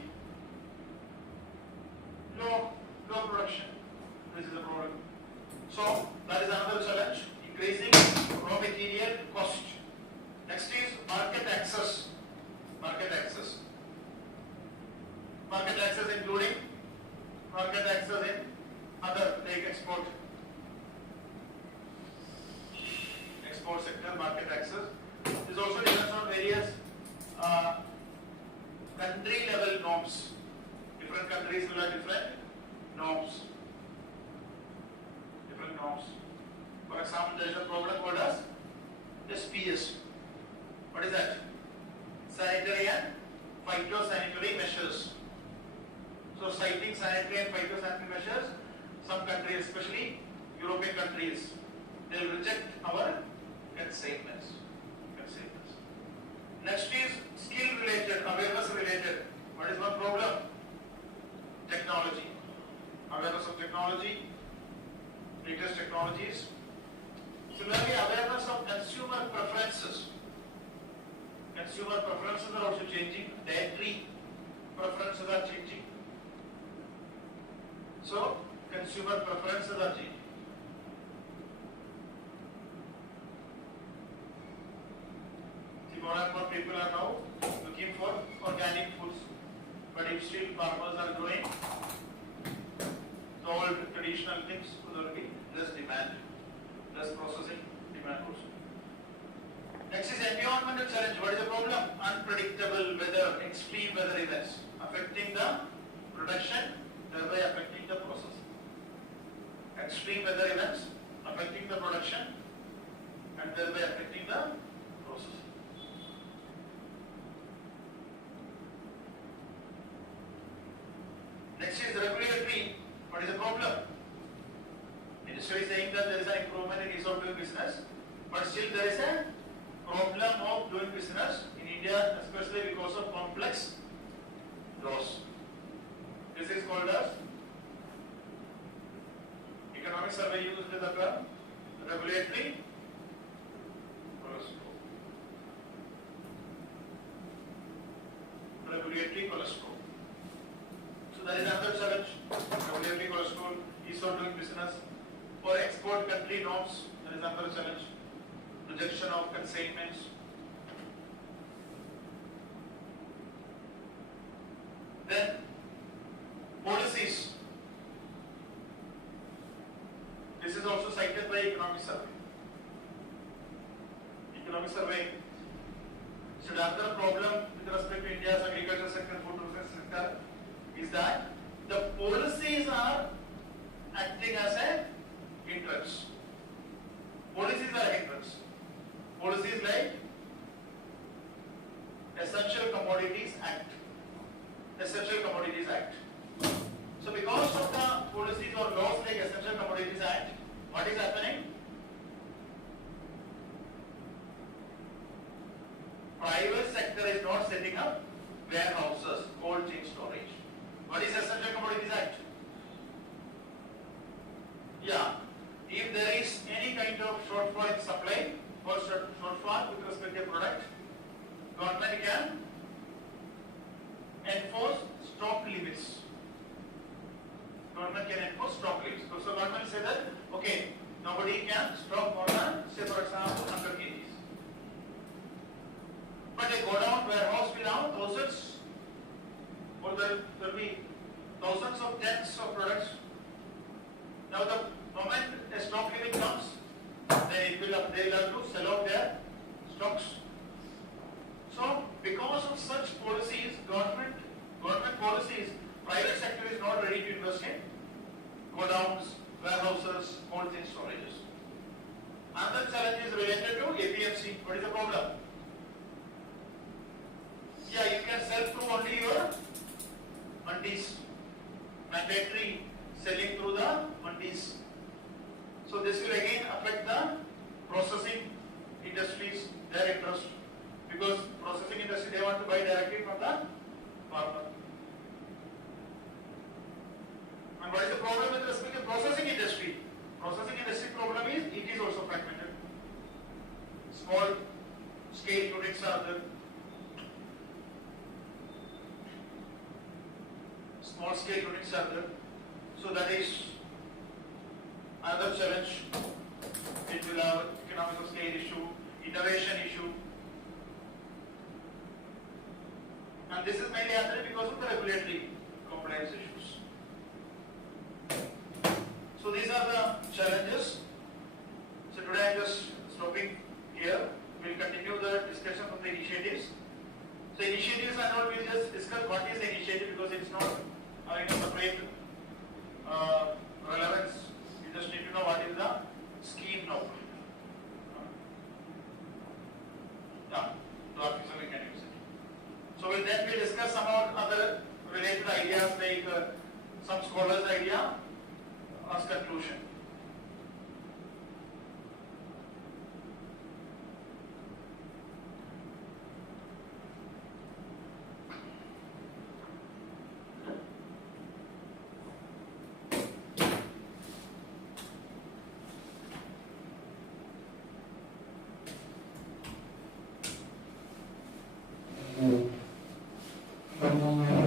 low production. This is the problem. So that is another challenge, increasing raw material cost. Next is market access. Including market access in other like export sector, market access. This also depends on various country level norms. Different countries will have different norms. For example, there is a program called as SPS. What is that? Sanitary and phytosanitary measures. So citing sanitary and phytosanitary measures, some countries, especially European countries, they will reject our consignments. Next is skill related, awareness related. What is one problem? Technology. Awareness of technology, latest technologies. Similarly, awareness of consumer preferences. Consumer preferences are also changing. Dietary preferences are changing. So, consumer preferences are changing. See, more and more people are now looking for organic foods. But if still farmers are growing the old traditional things, there will be less demand, less processing demand also. Next is environmental challenge. What is the problem? Unpredictable weather, extreme weather events affecting the production, thereby affecting the process. Extreme weather events affecting the production and thereby affecting the process. Next is regulatory. What is the problem? Ministry is saying that there is an improvement in ease of doing business, but still there is a problem of doing business in India, especially because of complex laws. This is called as economic survey used with the term regulatory cholesterol. Regulatory cholesterol. So that is another challenge. Regulatory cholesterol, ease of doing business. For export country norms, there is another challenge. Rejection of consignments. Then policies. This is also cited by economic survey. Economic survey. So the other problem with respect to India's agriculture sector, food processing sector is that the policies are acting as a hindrance. Policies are a hindrance. Policies like Essential Commodities Act. Essential Commodities Act. So because of the policies or laws like Essential Commodities Act, what is happening? Private sector is not setting up warehouses, cold chain storage. What is Essential Commodities Act? Yeah, if there is any kind of shortfall in supply or shortfall with respect to a product, government can enforce stock limits. Government can enforce stock limits. So government say that, okay, nobody can stock more than, say for example, 100 kgs. But a godown warehouse will have thousands, or there will be thousands of tens of products. Now the moment a stock limit comes, then they will have to sell out their stocks. So because of such policies, government policies, private sector is not ready to invest in godowns, warehouses, cold chain storages. Another challenge is related to APMC. What is the problem? Yeah, you can sell through only your mandis. Mandatory selling through the mandis. So this will again affect the processing industries, their interest, because processing industry, they want to buy directly from the farmer. And what is the problem with respect to processing industry? Processing industry problem is it is also fragmented. Small scale units are there. Small scale units are there. So that is another challenge. It will have economic of scale issue, innovation issue. And this is mainly happening because of the regulatory compliance issues. So these are the challenges. So today I am just stopping here. We will continue the discussion of the initiatives. So initiatives and all, we will just discuss what is the initiative because it is not having a separate relevance. You just need to know what is the scheme now. Yeah, draft user we can use it. So then we discuss some other related ideas like some scholars' idea as conclusion. Mm.